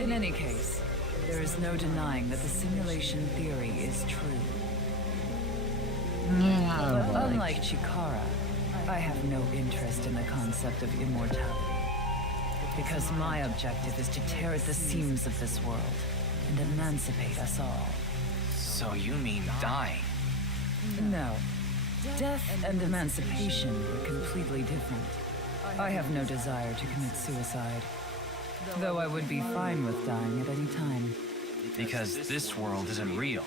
In any case, there is no denying that the simulation theory is true. But unlike Chikara, I have no interest in the concept of immortality. Because my objective is to tear at the seams of this world and emancipate us all. So you mean dying? No. Death and emancipation are completely different. I have no desire to commit suicide. Though I would be fine with dying at any time. Because this world isn't real.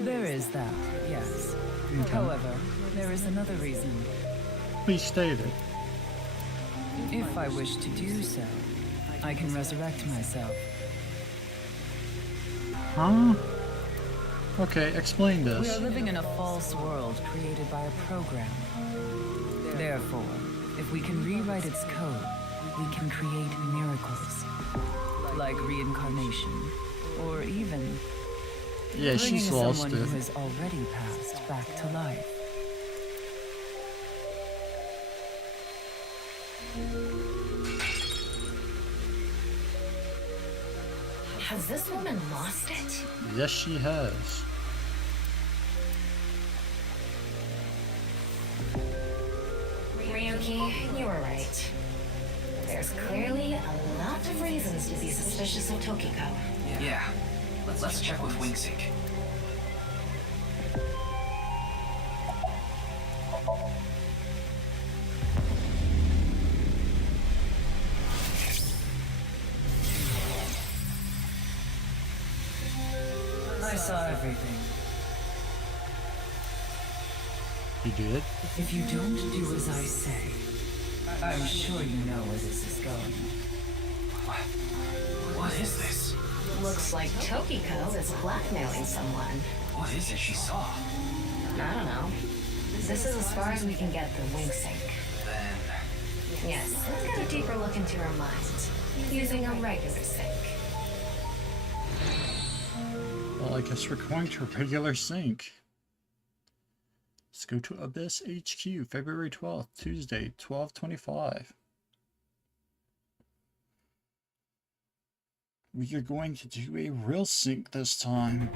There is that, yes. However, there is another reason. Please state it. If I wish to do so, I can resurrect myself. Huh? Okay, explain We this. are living in a false world created by a program. Therefore, if we can rewrite its code, we can create miracles. Like reincarnation, or even Yeah, bringing she's lost someone it. who has already passed back to life. Has this woman lost it? Yes, she has. Ryuki, you were right. There's clearly a lot of reasons to be suspicious of Tokiko. Yeah. Let's check with Wingsink. I saw everything. You did? If you don't do as I say, I'm sure you know where this is going. What is this? Looks like Tokiko is blackmailing someone. What is it she saw? I don't know. This is as far as we can get through Wing Sync. Then... Yes, let's get a deeper look into her mind, using a regular sync. Well, I guess we're going to a regular sync. Let's go to Abyss HQ, February 12th, Tuesday, 12:25. We are going to do a real sync this time.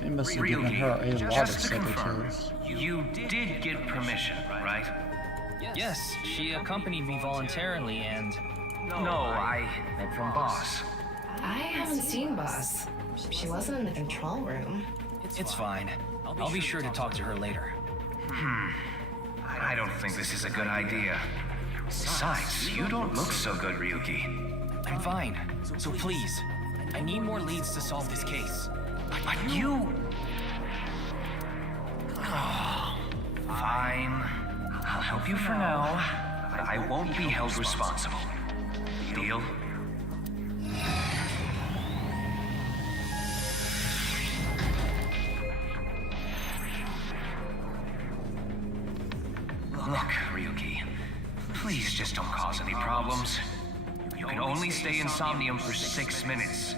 They must have given her a lot of secretaries. You did get permission, right? Yes, she accompanied me voluntarily and... No, I meant from Boss. I haven't seen Boss. She wasn't in the control room. It's fine. I'll be sure to talk to her later. I don't think this is a good idea. Besides, you don't look so good, Ryuki. I'm fine. So please, I need more leads to solve this case. But you... Oh, fine. I'll help you for now. I won't be held responsible. Deal? Look, Ryuki. Please just don't cause any problems. You can only stay in Somnium for 6 minutes.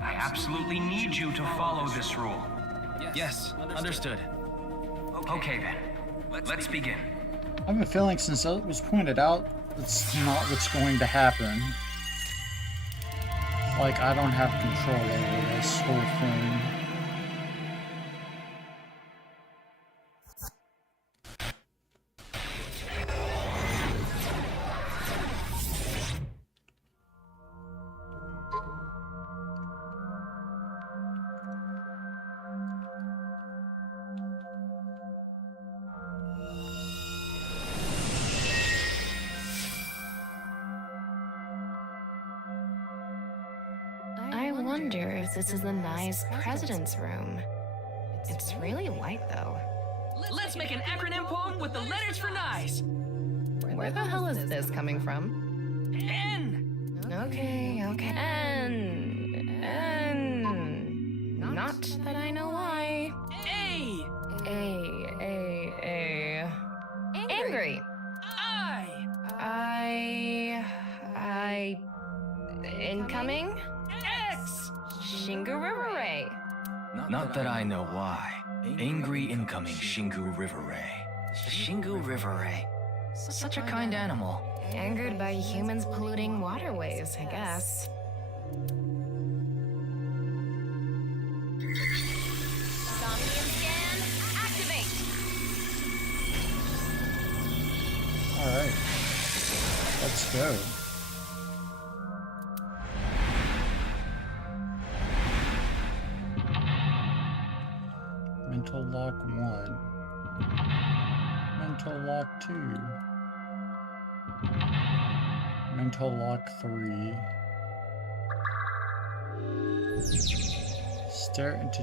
I absolutely need you to follow this rule. Yes, understood. Okay then, let's begin. I have a feeling since that was pointed out, it's not what's going to happen. Like, I don't have control over this whole thing. I wonder if this is the nice president's room. It's really white, though. Let's make an acronym poem with the letters for nice. Where the hell is this coming from? N. Okay. N. Not that I know why. A. Angry. I. Incoming? X. Shingu River Ray. Not that I know why. Angry incoming Shingu River Ray. Shingu River Ray. Such a kind animal. Angered by humans polluting waterways, I guess. Somnium scan, activate! Alright. Let's go. Mental lock 1. Mental lock 2. Mental lock 3. Stare into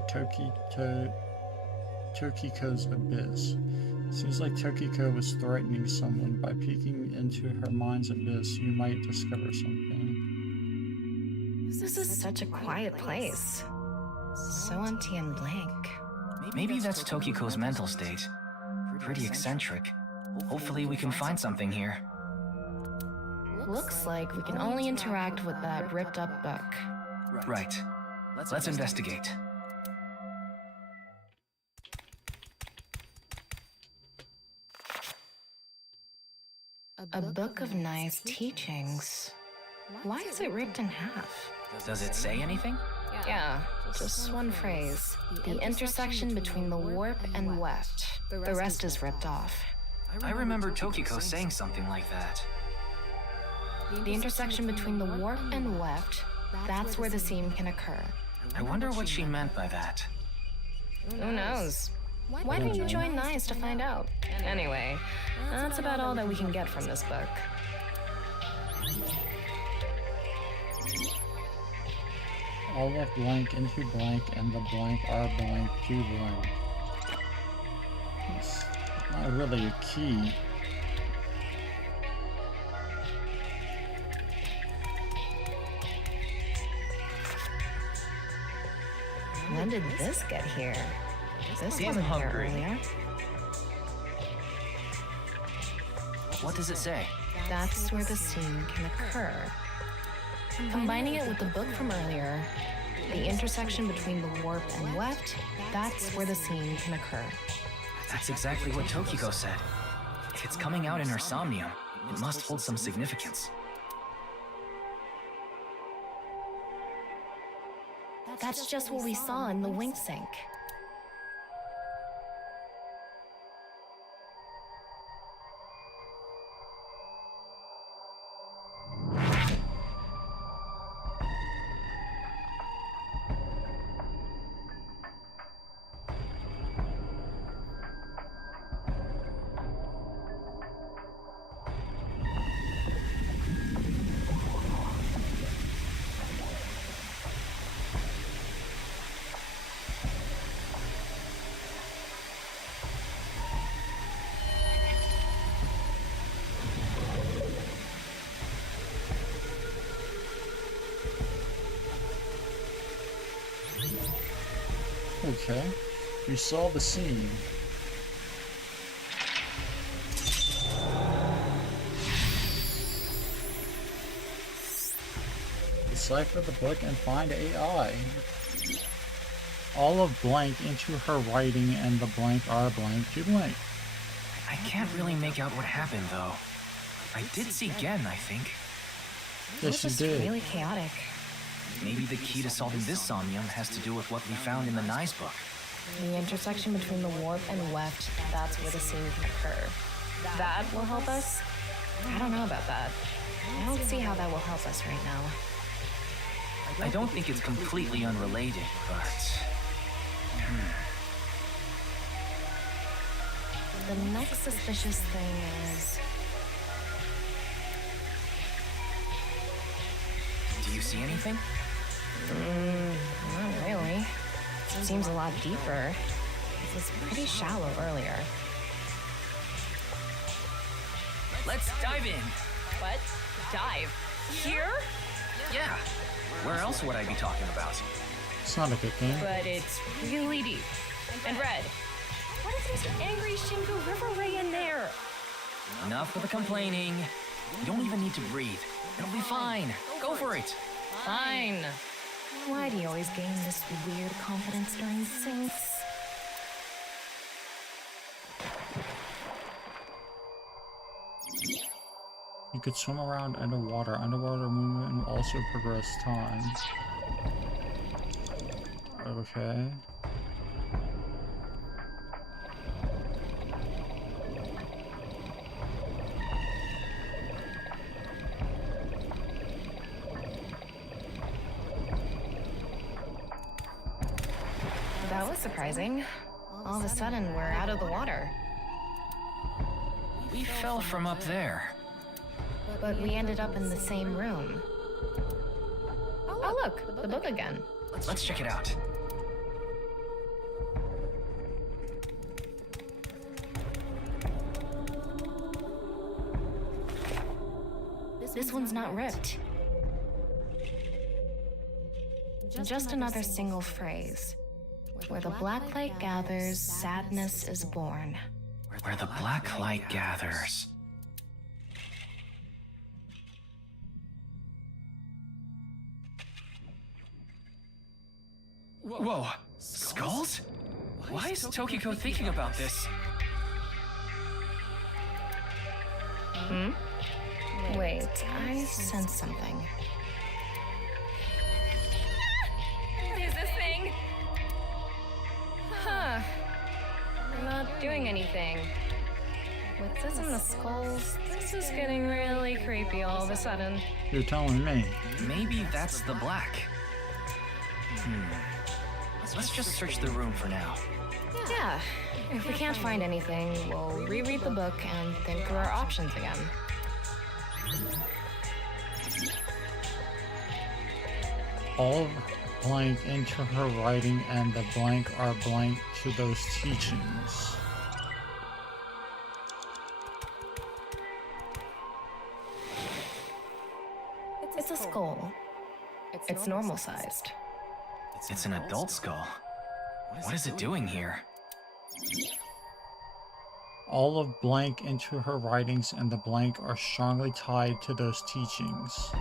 Tokiko's abyss. Seems like Tokiko was threatening someone. By peeking into her mind's abyss, you might discover something. This is such a quiet place. So empty and blank. Maybe that's Tokiko's mental state. Pretty eccentric. Hopefully we can find something here. Looks like we can only interact with that ripped up book. Right. Let's investigate. A book of nice teachings. Why is it ripped in half? Does it say anything? Yeah, just one phrase. The intersection between the warp and weft. The rest is ripped off. I remember Tokiko saying something like that. The intersection between the warp and weft, that's where the seam can occur. I wonder what she meant by that. Who knows? Why don't you join NICE to find out? Anyway, that's about all that we can get from this book. All of blank into blank and the blank are blank to blank. It's not really a key. When did this get here? This I'm wasn't here hungry. earlier. What does it say? That's where the scene can occur. Combining it with the book from earlier, the intersection between the warp and weft, that's where the scene can occur. That's exactly what Tokiko said. If it's coming out in her somnium, it must hold some significance. That's just what we saw in the wink sync. Okay, we saw the scene. Decipher the book and find AI. All of blank into her writing and the blank are blank to blank. I can't really make out what happened, though. I did see Gen, I think. Yes, you It's did. really chaotic. Maybe the key to solving this somnium has to do with what we found in the Nyes book. The intersection between the warp and weft, that's where the scene can occur. That will help us? I don't know about that. I don't see how that will help us right now. I don't think it's completely unrelated, but... The next suspicious thing is... Do you see anything? Not really. It seems a lot deeper. It was pretty shallow earlier. Let's dive in. What? Dive? Here? Yeah. Where else would I be talking about? It's not a good thing. But it's really deep. And red. What if there's an angry Shingu River Ray in there? Enough with the complaining. You don't even need to breathe. It'll be fine. Go for it. Fine. Why do you always gain this weird confidence during syncs? You could swim around underwater. Underwater movement will also progress time. Okay. That was surprising. All of a sudden, we're out of the water. We fell from up there. But we ended up in the same room. Oh look, the book again. Let's check it out. This one's not ripped. Just another single phrase. Where the black light gathers, sadness is born. Where the black light gathers. Whoa! Skulls? Why is Tokiko thinking about this? Wait, I sense something. What is this thing? Huh. I'm not doing anything. With this in the skulls, This is getting really creepy all of a sudden. You're telling me. Maybe that's the black. Let's just search the room for now. yeah. If we can't find anything, we'll reread the book and think through our options again. All blank into her writing and the blank are blank to those teachings. It's a skull. It's normal sized. It's an adult skull. What is it doing here? All of blank into her writings and the blank are strongly tied to those teachings.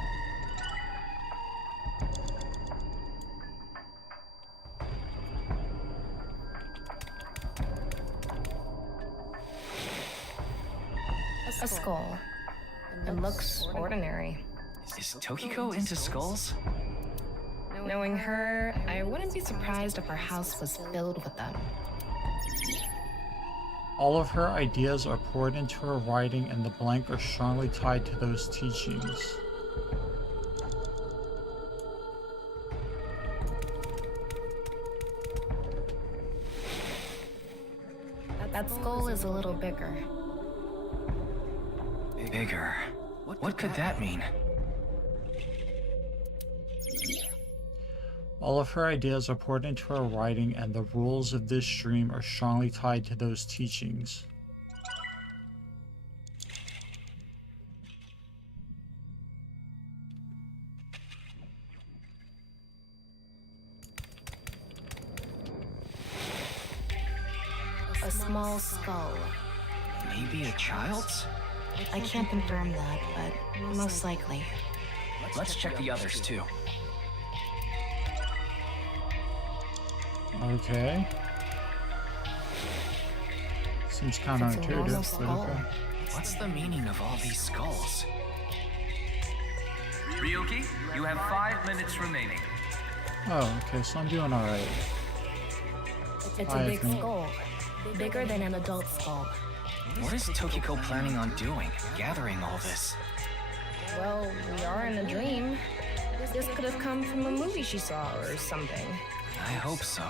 A skull. It looks ordinary. Is Tokiko into skulls? Knowing her, I wouldn't be surprised if her house was filled with them. All of her ideas are poured into her writing and the blank are strongly tied to those teachings. That skull is a little bigger. Bigger. What could that mean? All of her ideas are poured into her writing and the rules of this stream are strongly tied to those teachings. A small skull. Maybe a child's? I can't confirm that, but most likely. Let's check the others too. Okay. Seems counterintuitive, but okay. What's the meaning of all these skulls? Ryuki, you have 5 minutes remaining. Oh, okay, so I'm doing alright. It's a big skull. Bigger than an adult skull. What is Tokiko planning on doing, gathering all this? Well, we are in a dream. This could have come from a movie she saw or something. I hope so.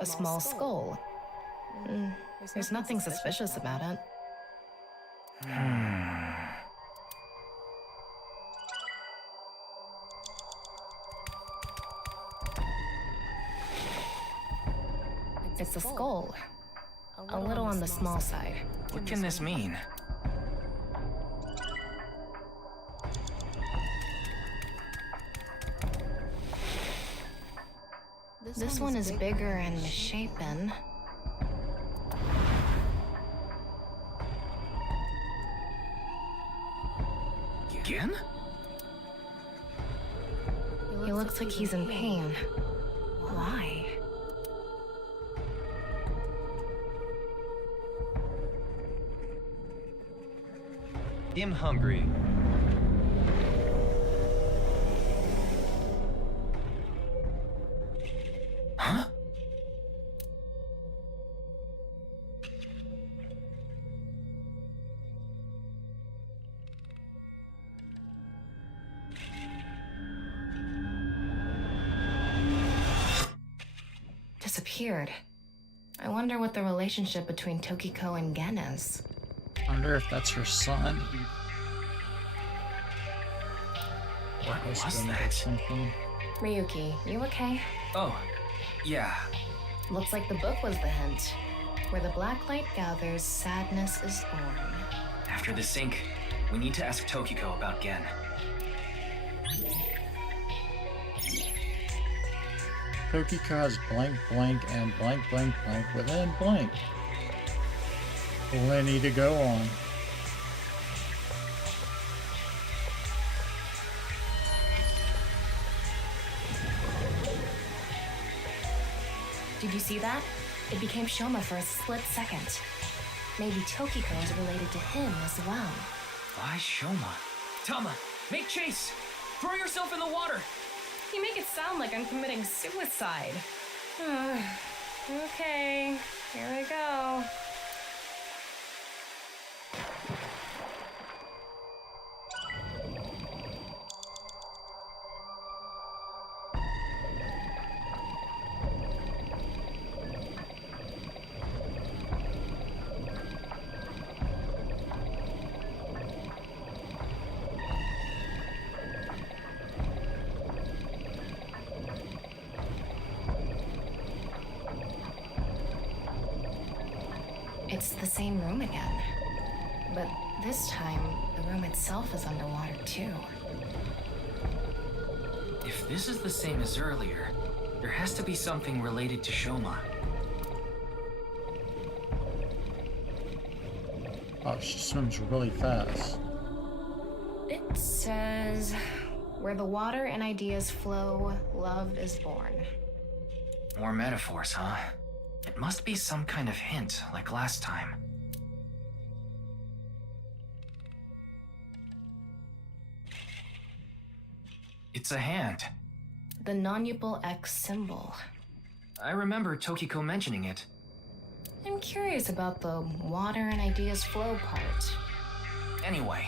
A small skull. There's nothing suspicious about it. It's a skull. A little on the small side. What can this mean? This one is bigger and misshapen. Again? He looks like he's in pain. Why? I'm hungry. Huh? Disappeared. I wonder what the relationship between Tokiko and Gen is. I wonder if that's her son. What was Husband or that? something. Ryuki, you okay? Oh, yeah. Looks like the book was the hint. Where the black light gathers, sadness is born. After the sync, we need to ask Tokiko about Gen. Tokiko has blank blank and blank blank blank within blank. Plenty to go on. Did you see that? It became Shoma for a split second. Maybe Tokiko is related to him as well. Why Shoma? Tama, make chase! Throw yourself in the water! You make it sound like I'm committing suicide. Okay, here I go. It's the same room again. But this time, the room itself is underwater too. If this is the same as earlier, there has to be something related to Shoma. Oh, she swims really fast. It says, where the water and ideas flow, love is born. More metaphors, huh? It must be some kind of hint, like last time. It's a hand. The non-upal X symbol. I remember Tokiko mentioning it. I'm curious about the water and ideas flow part. Anyway,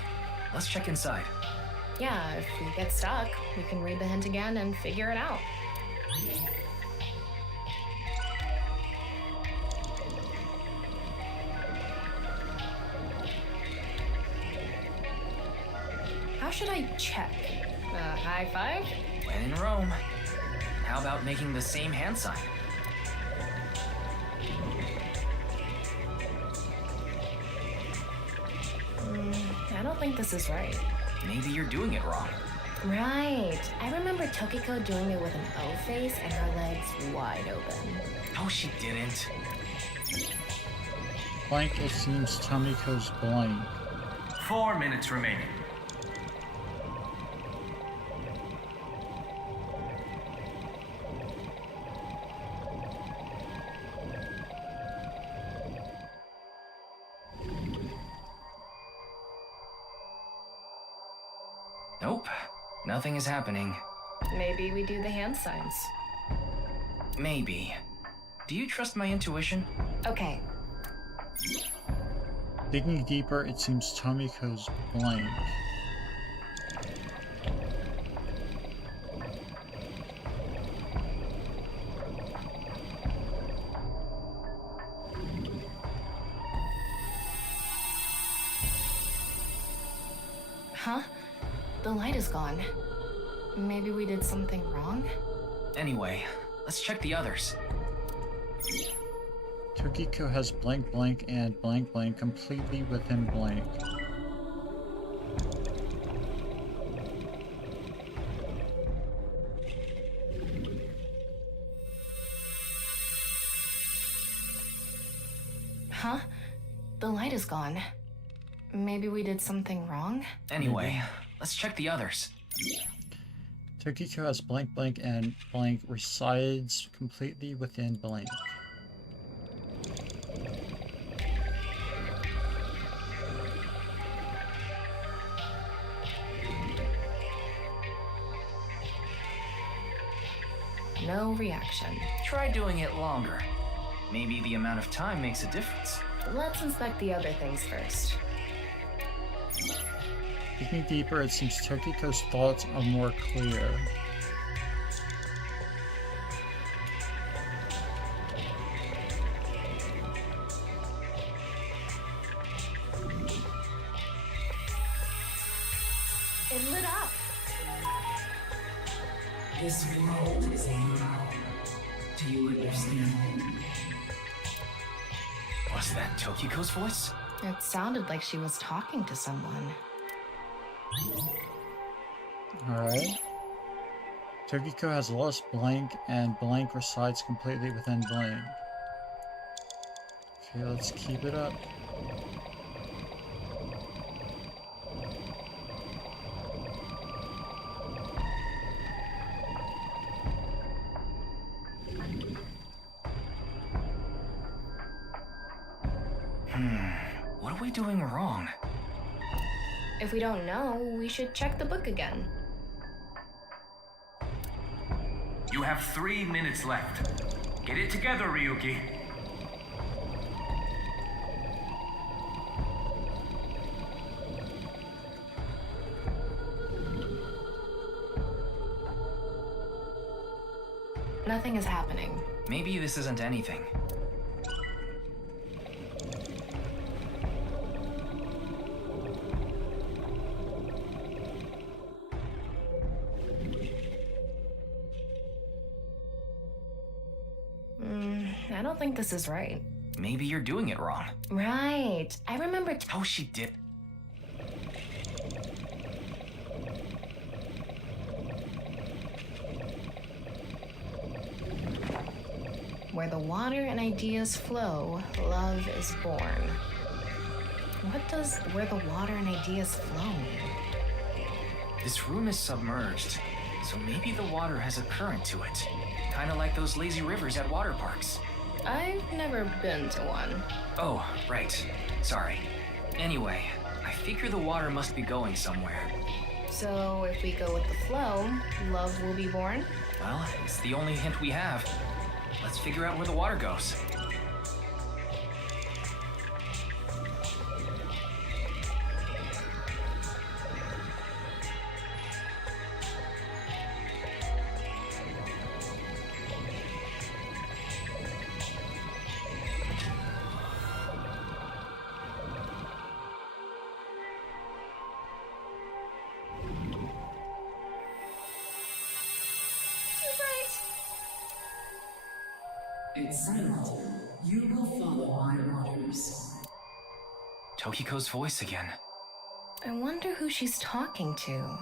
let's check inside. Yeah, if we get stuck, we can read the hint again and figure it out. How should I check? High five? When in Rome. How about making the same hand sign? I don't think this is right. Maybe you're doing it wrong. Right. I remember Tokiko doing it with an O face and her legs wide open. No, she didn't. Blank, it seems Tomiko's blank. 4 minutes remaining. Nope. Nothing is happening. Maybe we do the hand signs. Maybe. Do you trust my intuition? Okay. Digging deeper, it seems Tomiko's blank. Huh? The light is gone. Maybe we did something wrong? Anyway, let's check the others. Tokiko has blank blank and blank blank completely within blank. Huh? The light is gone. Maybe we did something wrong? Anyway, let's check the others. Tokiko has blank blank and blank resides completely within blank. No reaction. Try doing it longer. Maybe the amount of time makes a difference. Let's inspect the other things first. Digging deeper, it seems Tokiko's thoughts are more clear. It lit up. This world is a mirror. Do you understand? Was that Tokiko's voice? It sounded like she was talking to someone. Alright. Tokiko has lost blank and blank resides completely within blank. Okay, let's keep it up. What are we doing wrong? If we don't know, we should check the book again. You have 3 minutes left. Get it together, Ryuki. Nothing is happening. Maybe this isn't anything. I don't think this is right. Maybe you're doing it wrong. Right. I remember. Oh, she did. Where the water and ideas flow, love is born. What does where the water and ideas flow mean? This room is submerged, so maybe the water has a current to it. Kind of like those lazy rivers at water parks. I've never been to one. Oh, right. Sorry. Anyway, I figure the water must be going somewhere. So if we go with the flow, love will be born? Well, it's the only hint we have. Let's figure out where the water goes. It's settled. You will follow my orders. Tokiko's voice again. I wonder who she's talking to.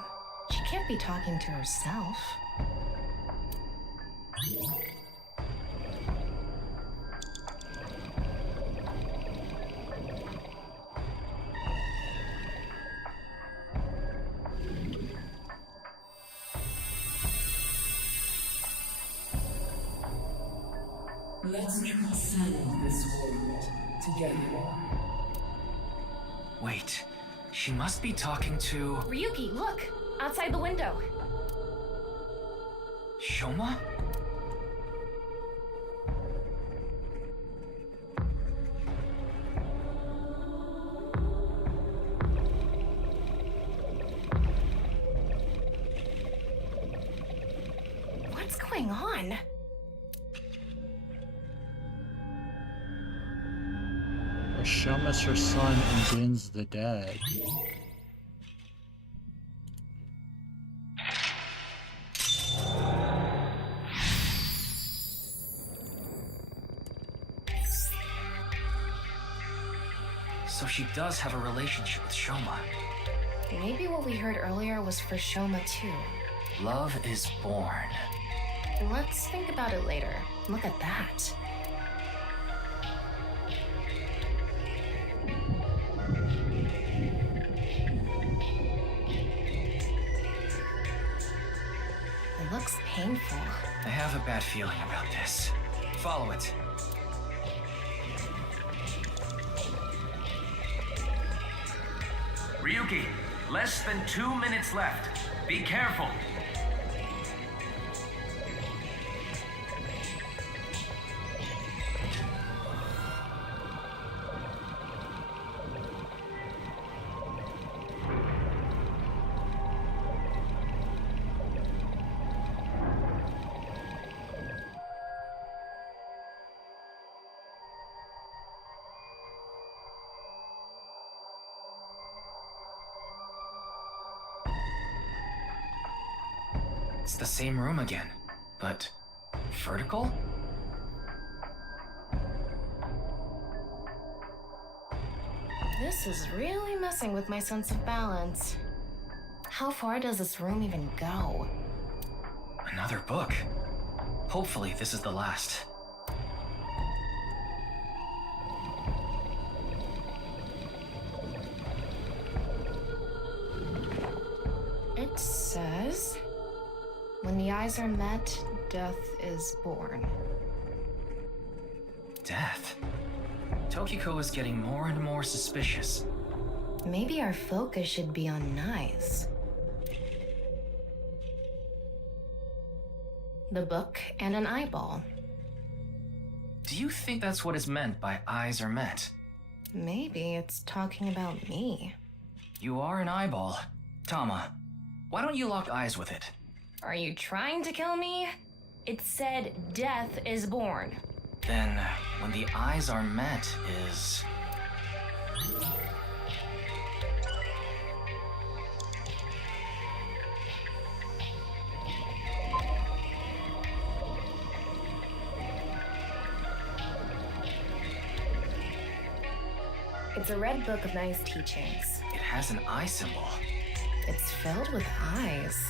She can't be talking to herself. Let's transcend this world together. Wait, she must be talking to... Ryuki, look! Outside the window. Shoma? What's going on? Shoma's her son and Din's the dad. So she does have a relationship with Shoma. Maybe what we heard earlier was for Shoma too. Love is born. Let's think about it later. Look at that. It looks painful. I have a bad feeling about this. Follow it. Ryuki, less than 2 minutes left. Be careful. It's the same room again, but vertical? This is really messing with my sense of balance. How far does this room even go? Another book. Hopefully this is the last. It says, when the eyes are met, death is born. Death? Tokiko is getting more and more suspicious. Maybe our focus should be on knives. The book and an eyeball. Do you think that's what is meant by eyes are met? Maybe it's talking about me. You are an eyeball. Tama, why don't you lock eyes with it? Are you trying to kill me? It said death is born. Then, when the eyes are met is... It's a red book of nice teachings. It has an eye symbol. It's filled with eyes.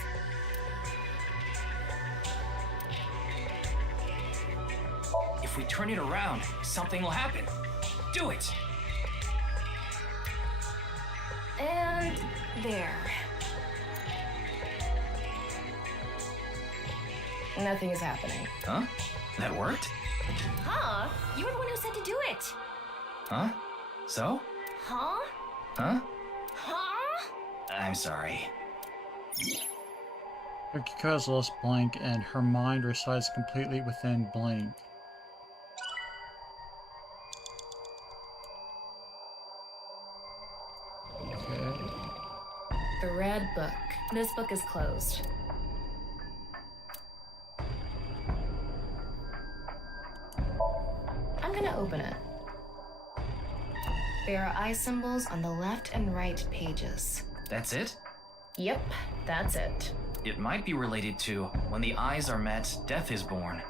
If we turn it around, something will happen. Do it! And there. Nothing is happening. Huh? That worked? Huh? You were the one who said to do it. Huh? So? Huh? Huh? Huh? I'm sorry. Yukiko has lost Blink, and her mind resides completely within Blink. Okay. The red book. This book is closed. I'm gonna open it. There are eye symbols on the left and right pages. That's it? Yep, that's it. It might be related to when the eyes are met, death is born.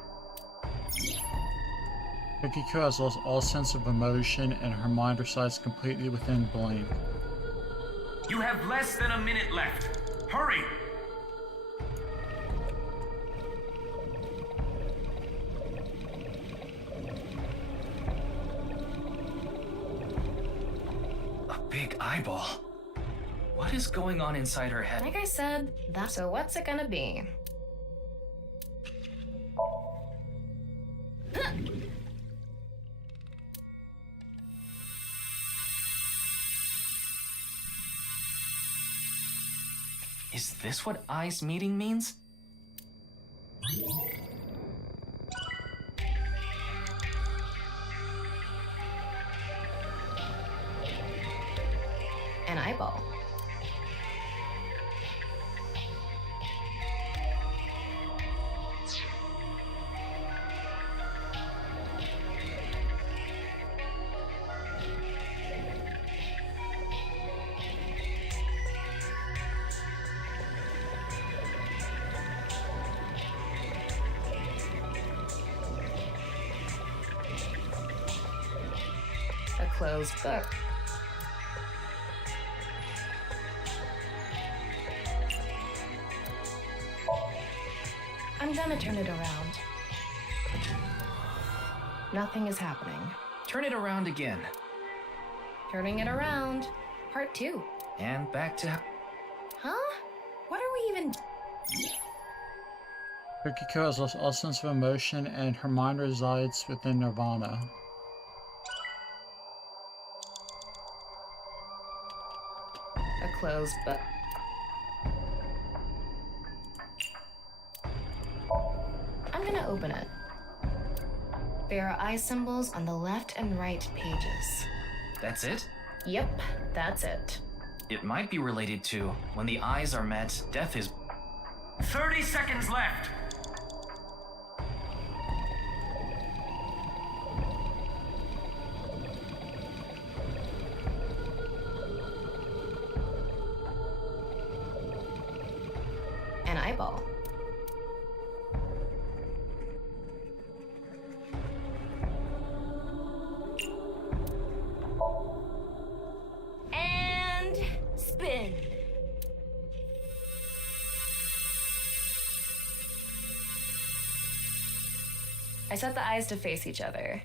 Yukiko has lost all sense of emotion, and her mind resides completely within Blink. You have less than a minute left. Hurry! A big eyeball. What is going on inside her head? Like I said, that's so what's it gonna be? Is this what eyes meeting means? An eyeball. A closed book. I'm gonna turn it around. Nothing is happening. Turn it around again. Turning it around. Part 2. And back to... Huh? What are we even... Yukiko has lost all sense of emotion, and her mind resides within Nirvana. A closed book. I'm gonna open it. There are eye symbols on the left and right pages. That's it? Yep, that's it. It might be related to when the eyes are met, death is... 30 seconds left! An eyeball. And spin. I set the eyes to face each other.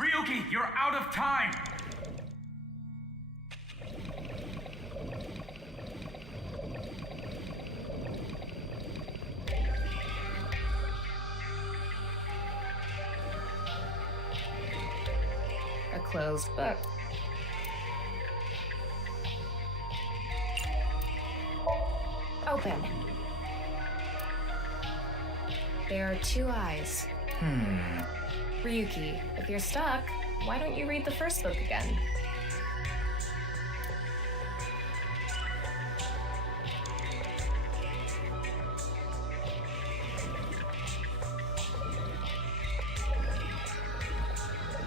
Ryuki, you're out of time! A closed book. Open. There are 2 eyes. Ryuki, if you're stuck, why don't you read the first book again?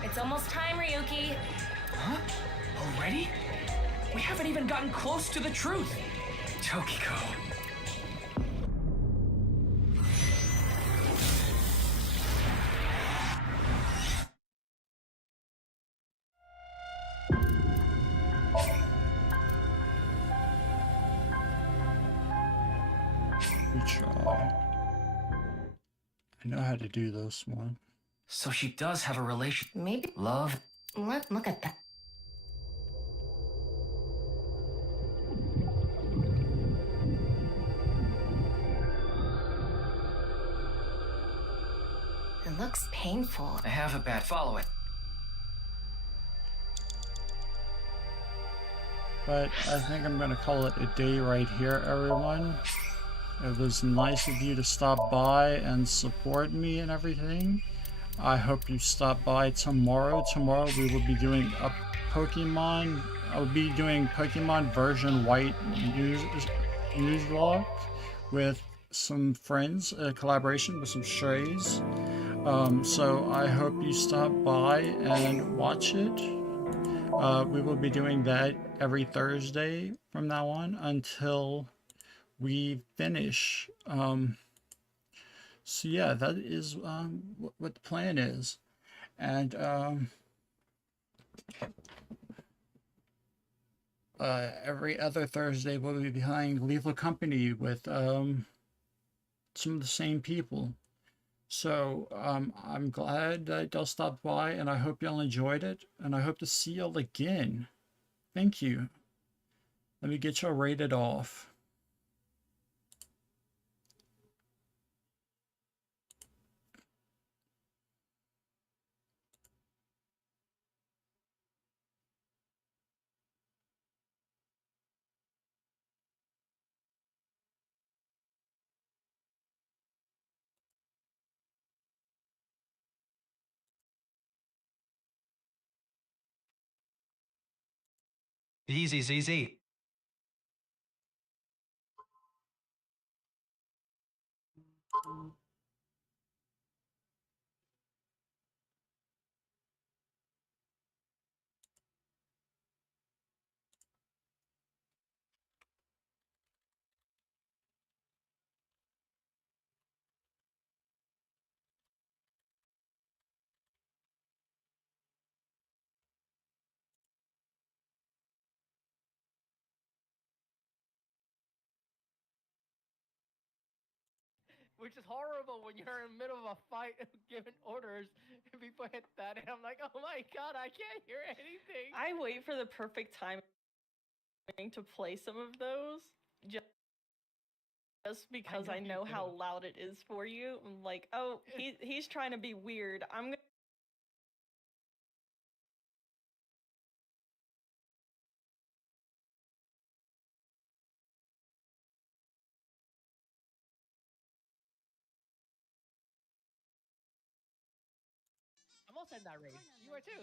It's almost time, Ryuki. Huh? Already? We haven't even gotten close to the truth. Tokiko. which I know how to do this one. So she does have a relation. Maybe. Love. Look at that. It looks painful. I have a bad. Follow it. But I think I'm gonna call it a day right here, everyone. It was nice of you to stop by and support me and everything. I hope you stop by tomorrow. Tomorrow we will be doing a Pokemon. I'll be doing Pokemon version White news vlog with some friends, a collaboration with some strays. So I hope you stop by and watch it. We will be doing that every Thursday from now on until we finish. So yeah, that is what the plan is. And every other Thursday we'll be playing Lethal Company with some of the same people. So I'm glad that y'all stopped by, and I hope y'all enjoyed it, and I hope to see y'all again. Thank you. Let me get y'all rated off. Easy, ZZ. Which is horrible when you're in the middle of a fight giving orders and people hit that and I'm like, oh my god, I can't hear anything. I wait for the perfect time to play some of those just because I know how loud it is for you. I'm like, oh, he's trying to be weird. I'm gonna I'm also in that raid. You are too.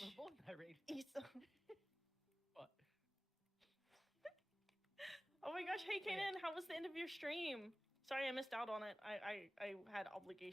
We're both in that raid. What? Oh my gosh, hey Kanan, how was the end of your stream? Sorry I missed out on it. I had obligations.